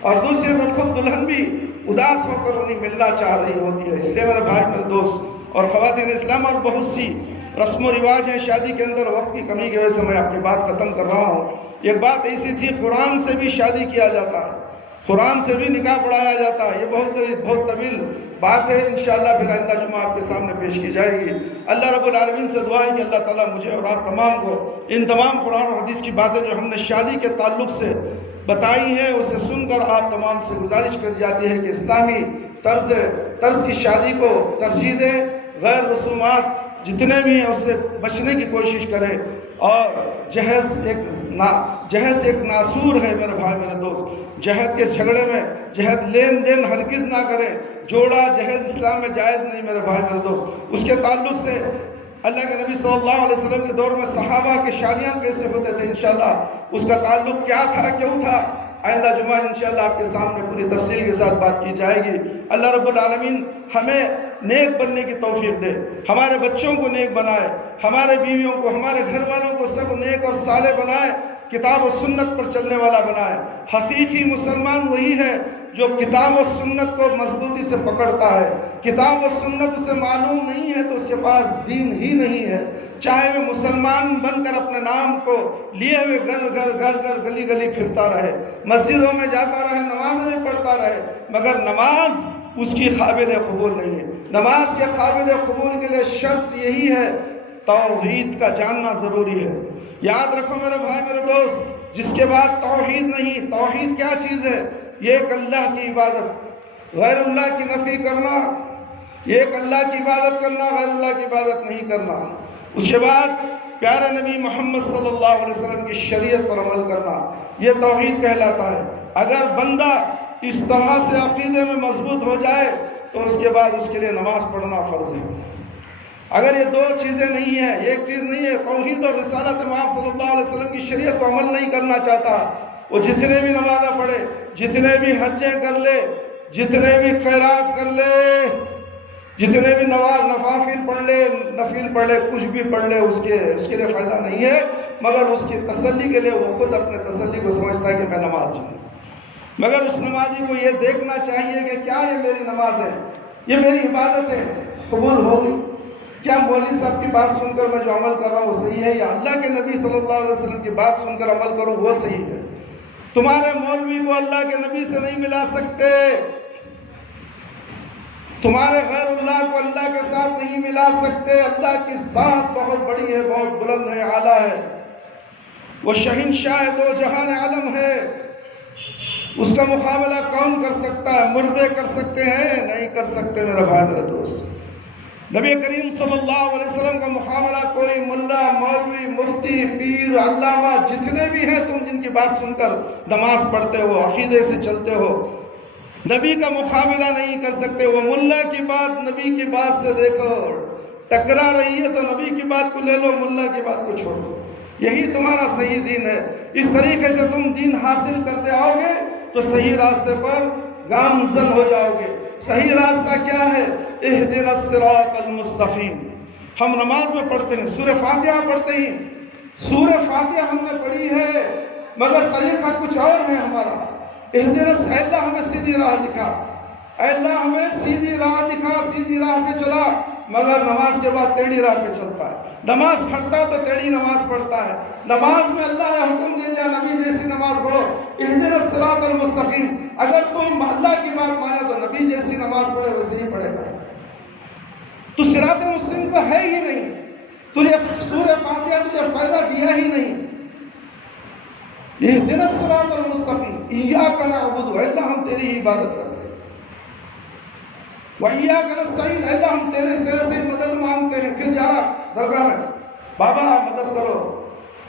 اور دوسری طرف خود دلہن بھی اداس ہو کر انہیں ملنا چاہ رہی ہوتی ہے۔ اس لیے میرے بھائی میرے دوست اور خواتین اسلام، اور بہت سی رسم و رواج ہیں شادی کے اندر، وقت کی کمی کی وجہ سے میں اپنی بات ختم کر رہا ہوں۔ ایک بات ایسی تھی، قرآن سے بھی شادی کیا جاتا ہے، قرآن سے بھی نکاح پڑھایا جاتا ہے۔ یہ بہت طویل بات ہے، انشاءاللہ پھر آئندہ جمعہ آپ کے سامنے پیش کی جائے گی۔ اللہ رب العالمین سے دعا ہے کہ اللہ تعالیٰ مجھے اور آپ تمام کو ان تمام قرآن اور حدیث کی باتیں جو ہم نے شادی کے تعلق سے بتائی ہیں اسے سن کر آپ تمام سے گزارش کر جاتی ہے کہ اسلامی طرز کی شادی کو ترجیح دیں، غیر رسومات جتنے بھی ہیں اس سے بچنے کی کوشش کریں، اور جہیز ایک ناسور ہے میرے بھائی میرے دوست۔ جہیز کے جھگڑے میں جہیز لین دین ہرگز نہ کریں، جوڑا جہیز اسلام میں جائز نہیں میرے بھائی میرے دوست۔ اس کے تعلق سے اللہ کے نبی صلی اللہ علیہ وسلم کے دور میں صحابہ کے شادیاں کیسے ہوتے تھے، انشاءاللہ اس کا تعلق کیا تھا، کیوں تھا، آئندہ جمعہ انشاءاللہ آپ کے سامنے پوری تفصیل کے ساتھ بات کی جائے گی۔ اللہ رب العالمین ہمیں نیک بننے کی توفیق دے، ہمارے بچوں کو نیک بنائے، ہمارے بیویوں کو، ہمارے گھر والوں کو سب نیک اور صالح بنائے، کتاب و سنت پر چلنے والا بنائے۔ حقیقی مسلمان وہی ہے جو کتاب و سنت کو مضبوطی سے پکڑتا ہے۔ کتاب و سنت اسے معلوم نہیں ہے تو اس کے پاس دین ہی نہیں ہے، چاہے وہ مسلمان بن کر اپنے نام کو لیے ہوئے گھر گلی گلی پھرتا رہے، مسجدوں میں جاتا رہے، نمازیں میں پڑھتا رہے، مگر نماز اس کی قابل قبول نہیں ہے۔ نماز کے قابل قبول کے لیے شرط یہی ہے، توحید کا جاننا ضروری ہے۔ یاد رکھو میرے بھائی میرے دوست، جس کے بعد توحید نہیں۔ توحید کیا چیز ہے؟ یہ ایک اللہ کی عبادت، غیر اللہ کی نفی کرنا، یہ ایک اللہ کی عبادت کرنا، غیر اللہ کی عبادت نہیں کرنا۔ اس کے بعد پیارے نبی محمد صلی اللہ علیہ وسلم کی شریعت پر عمل کرنا، یہ توحید کہلاتا ہے۔ اگر بندہ اس طرح سے عقیدے میں مضبوط ہو جائے تو اس کے بعد اس کے لیے نماز پڑھنا فرض ہے۔ اگر یہ دو چیزیں نہیں ہیں، ایک چیز نہیں ہے، توحید اور رسالت امام صلی اللہ علیہ وسلم کی شریعت کو عمل نہیں کرنا چاہتا، وہ جتنے بھی نمازیں پڑھے، جتنے بھی حجیں کر لے، جتنے بھی خیرات کر لے، جتنے بھی نوافل پڑھ لے، نفل پڑھ لے، کچھ بھی پڑھ لے، اس کے لیے فائدہ نہیں ہے، مگر اس کی تسلی کے لیے وہ خود اپنے تسلی کو سمجھتا ہے کہ میں نماز ہوں۔ مگر اس نمازی کو یہ دیکھنا چاہیے کہ کیا یہ میری نماز ہے، یہ میری عبادت ہے، قبول ہوگی؟ کیا مولوی صاحب کی بات سن کر میں جو عمل کر رہا ہوں وہ صحیح ہے، یا اللہ کے نبی صلی اللہ علیہ وسلم کی بات سن کر عمل کروں وہ صحیح ہے؟ تمہارے مولوی کو اللہ کے نبی سے نہیں ملا سکتے، تمہارے غیر اللہ کو اللہ کے ساتھ نہیں ملا سکتے۔ اللہ کی ذات بہت بڑی ہے، بہت بلند ہے، اعلیٰ ہے، وہ شہنشاہ دو جہان عالم ہے۔ اس کا مقابلہ کون کر سکتا ہے؟ مردے کر سکتے ہیں؟ نہیں کر سکتے میرا بھائی میرا دوست۔ نبی کریم صلی اللہ علیہ وسلم کا مقابلہ کوئی ملا، مولوی، مفتی، پیر، علامہ جتنے بھی ہیں تم جن کی بات سن کر نماز پڑھتے ہو، عقیدے سے چلتے ہو، نبی کا مقابلہ نہیں کر سکتے۔ وہ ملا کی بات نبی کی بات سے دیکھو، ٹکرا رہی ہے تو نبی کی بات کو لے لو، ملا کی بات کو چھوڑو، یہی تمہارا صحیح دین ہے۔ اس طریقے سے تم دین حاصل کرتے آؤ گے تو صحیح راستے پر گامزن ہو جاؤ گے۔ صحیح راستہ کیا ہے؟ اہدنا الصراط المستقیم۔ ہم نماز میں پڑھتے ہیں، سورہ فاتحہ پڑھتے ہیں، سورہ فاتحہ ہم نے پڑھی ہے، مگر طریقہ کچھ اور ہے ہمارا۔ اہدنا، اے اللہ ہمیں سیدھی راہ دکھا، اے اللہ ہمیں سیدھی راہ دکھا، سیدھی راہ پہ چلا، مگر نماز کے بعد ٹیڑھی راہ پہ چلتا ہے۔ نماز پڑھتا ہے تو ٹیڑھی نماز پڑھتا ہے۔ نماز میں اللہ نے حکم دے دیا نبی جیسی نماز پڑھو، اہدنا الصراط المستقیم۔ اگر تم اللہ کی بات مانے تو نبی جیسی نماز پڑھے ویسے ہی پڑھے گا۔ تو صراط مستقیم تو ہے ہی نہیں، تجھے سورہ فاتحہ تجھے فائدہ دیا ہی نہیں۔ اہدنا الصراط المستقیم، ایاک نعبد، اللہ ہم تیری ہی عبادت کرتے ہیں، وَإِيَّاكَ نَسْتَعِينُ، اللہ ہم تیرے سے مدد مانگتے ہیں۔ پھر جا رہا درگاہ میں، بابا مدد کرو،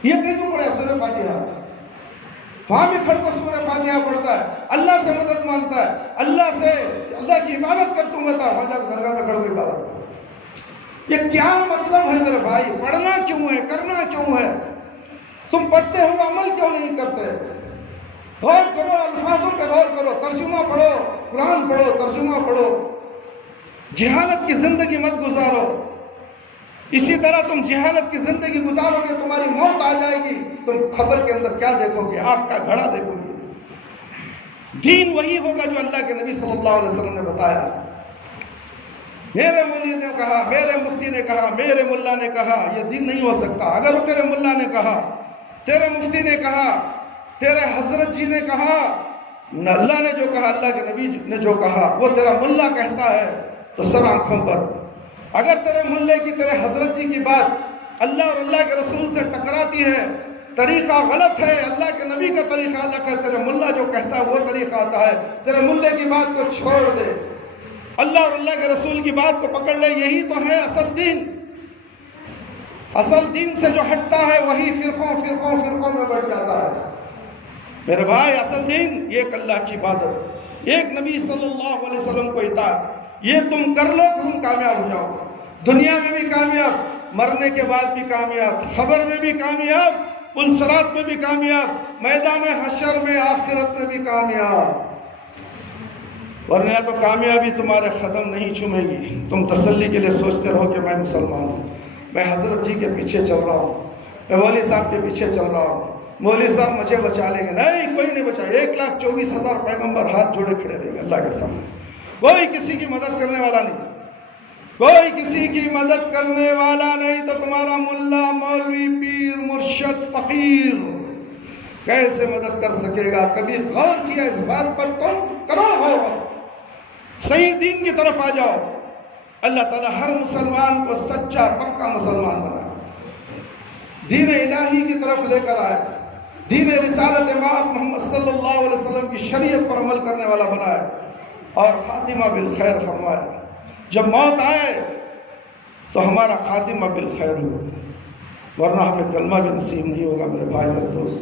یہ کہیں تو پڑھے سورہ فاتحہ، وہاں بھی کھڑ کر سورہ فاتحہ پڑھتا ہے، اللہ سے مدد مانگتا ہے، اللہ کی عبادت کر، تم بتا اللہ کی درگاہ میں کھڑ کر عبادت کر۔ یہ کیا مطلب ہے میرے بھائی؟ پڑھنا کیوں ہے؟ کرنا کیوں ہے؟ تم پڑھتے ہو عمل کیوں نہیں کرتے؟ غور کرو، الفاظوں پہ غور کرو، ترجمہ پڑھو، قرآن پڑھو، ترجمہ پڑھو، جہالت کی زندگی مت گزارو۔ اسی طرح تم جہالت کی زندگی گزارو گے، تمہاری موت آ جائے گی، تم خبر کے اندر کیا دیکھو گے؟ آگ کا گھڑا دیکھو گے۔ دین وہی ہوگا جو اللہ کے نبی صلی اللہ علیہ وسلم نے بتایا۔ میرے مولوی نے کہا، میرے مفتی نے کہا، میرے ملا نے کہا، یہ دین نہیں ہو سکتا۔ اگر وہ تیرے ملا نے کہا، تیرے مفتی نے کہا، تیرے حضرت جی نے کہا، اللہ نے جو کہا، اللہ کے نبی نے جو کہا، وہ تیرا ملا کہتا ہے تو سر آنکھوں پر۔ اگر تیرے ملے کی، تیرے حضرت جی کی بات اللہ اور اللہ کے رسول سے ٹکراتی ہے، طریقہ غلط ہے، اللہ کے نبی کا طریقہ الگ ہے، تیرے ملا جو کہتا ہے وہ طریقہ آتا ہے، تیرے ملے کی بات کو چھوڑ دے، اللہ اور اللہ کے رسول کی بات کو پکڑ لے۔ یہی تو ہے اصل دین۔ اصل دین سے جو ہٹتا ہے وہی فرقوں میں بڑھ جاتا ہے۔ میرے بھائی، اصل دین ایک اللہ کی عبادت، ایک نبی صلی اللہ علیہ وسلم کو اطاعت، یہ تم کر لو تو تم کامیاب ہو جاؤ گے، دنیا میں بھی کامیاب، مرنے کے بعد بھی کامیاب، خبر میں بھی کامیاب، پل صراط میں بھی کامیاب، میدان حشر میں، آخرت میں بھی کامیاب۔ ورنہ تو کامیابی تمہارے قدم نہیں چومے گی۔ تم تسلی کے لیے سوچتے رہو کہ میں مسلمان ہوں، میں حضرت جی کے پیچھے چل رہا ہوں، میں مولوی صاحب کے پیچھے چل رہا ہوں، مولوی صاحب مجھے بچا لیں گے۔ نہیں، کوئی نہیں بچا۔ 1,24,000 پیغمبر ہاتھ جوڑے کھڑے رہیں گے اللہ کے سامنے، کوئی کسی کی مدد کرنے والا نہیں، کوئی کسی کی مدد کرنے والا نہیں۔ تو تمہارا ملا، مولوی، پیر، مرشد، فقیر کیسے مدد کر سکے گا؟ کبھی غور کیا اس بات پر؟ تم کرو غور، صحیح دین کی طرف آ جاؤ۔ اللہ تعالیٰ ہر مسلمان کو سچا پکا مسلمان بنائے۔ دین الہی کی طرف لے کر آئے، دین رسالت امام محمد صلی اللہ علیہ وسلم کی شریعت پر عمل کرنے والا بنائے اور خاتمہ بالخیر فرمایا۔ جب موت آئے تو ہمارا خاتمہ بالخیر ہو، ورنہ ہمیں کلمہ بھی نصیب نہیں ہوگا میرے بھائی میرے دوست۔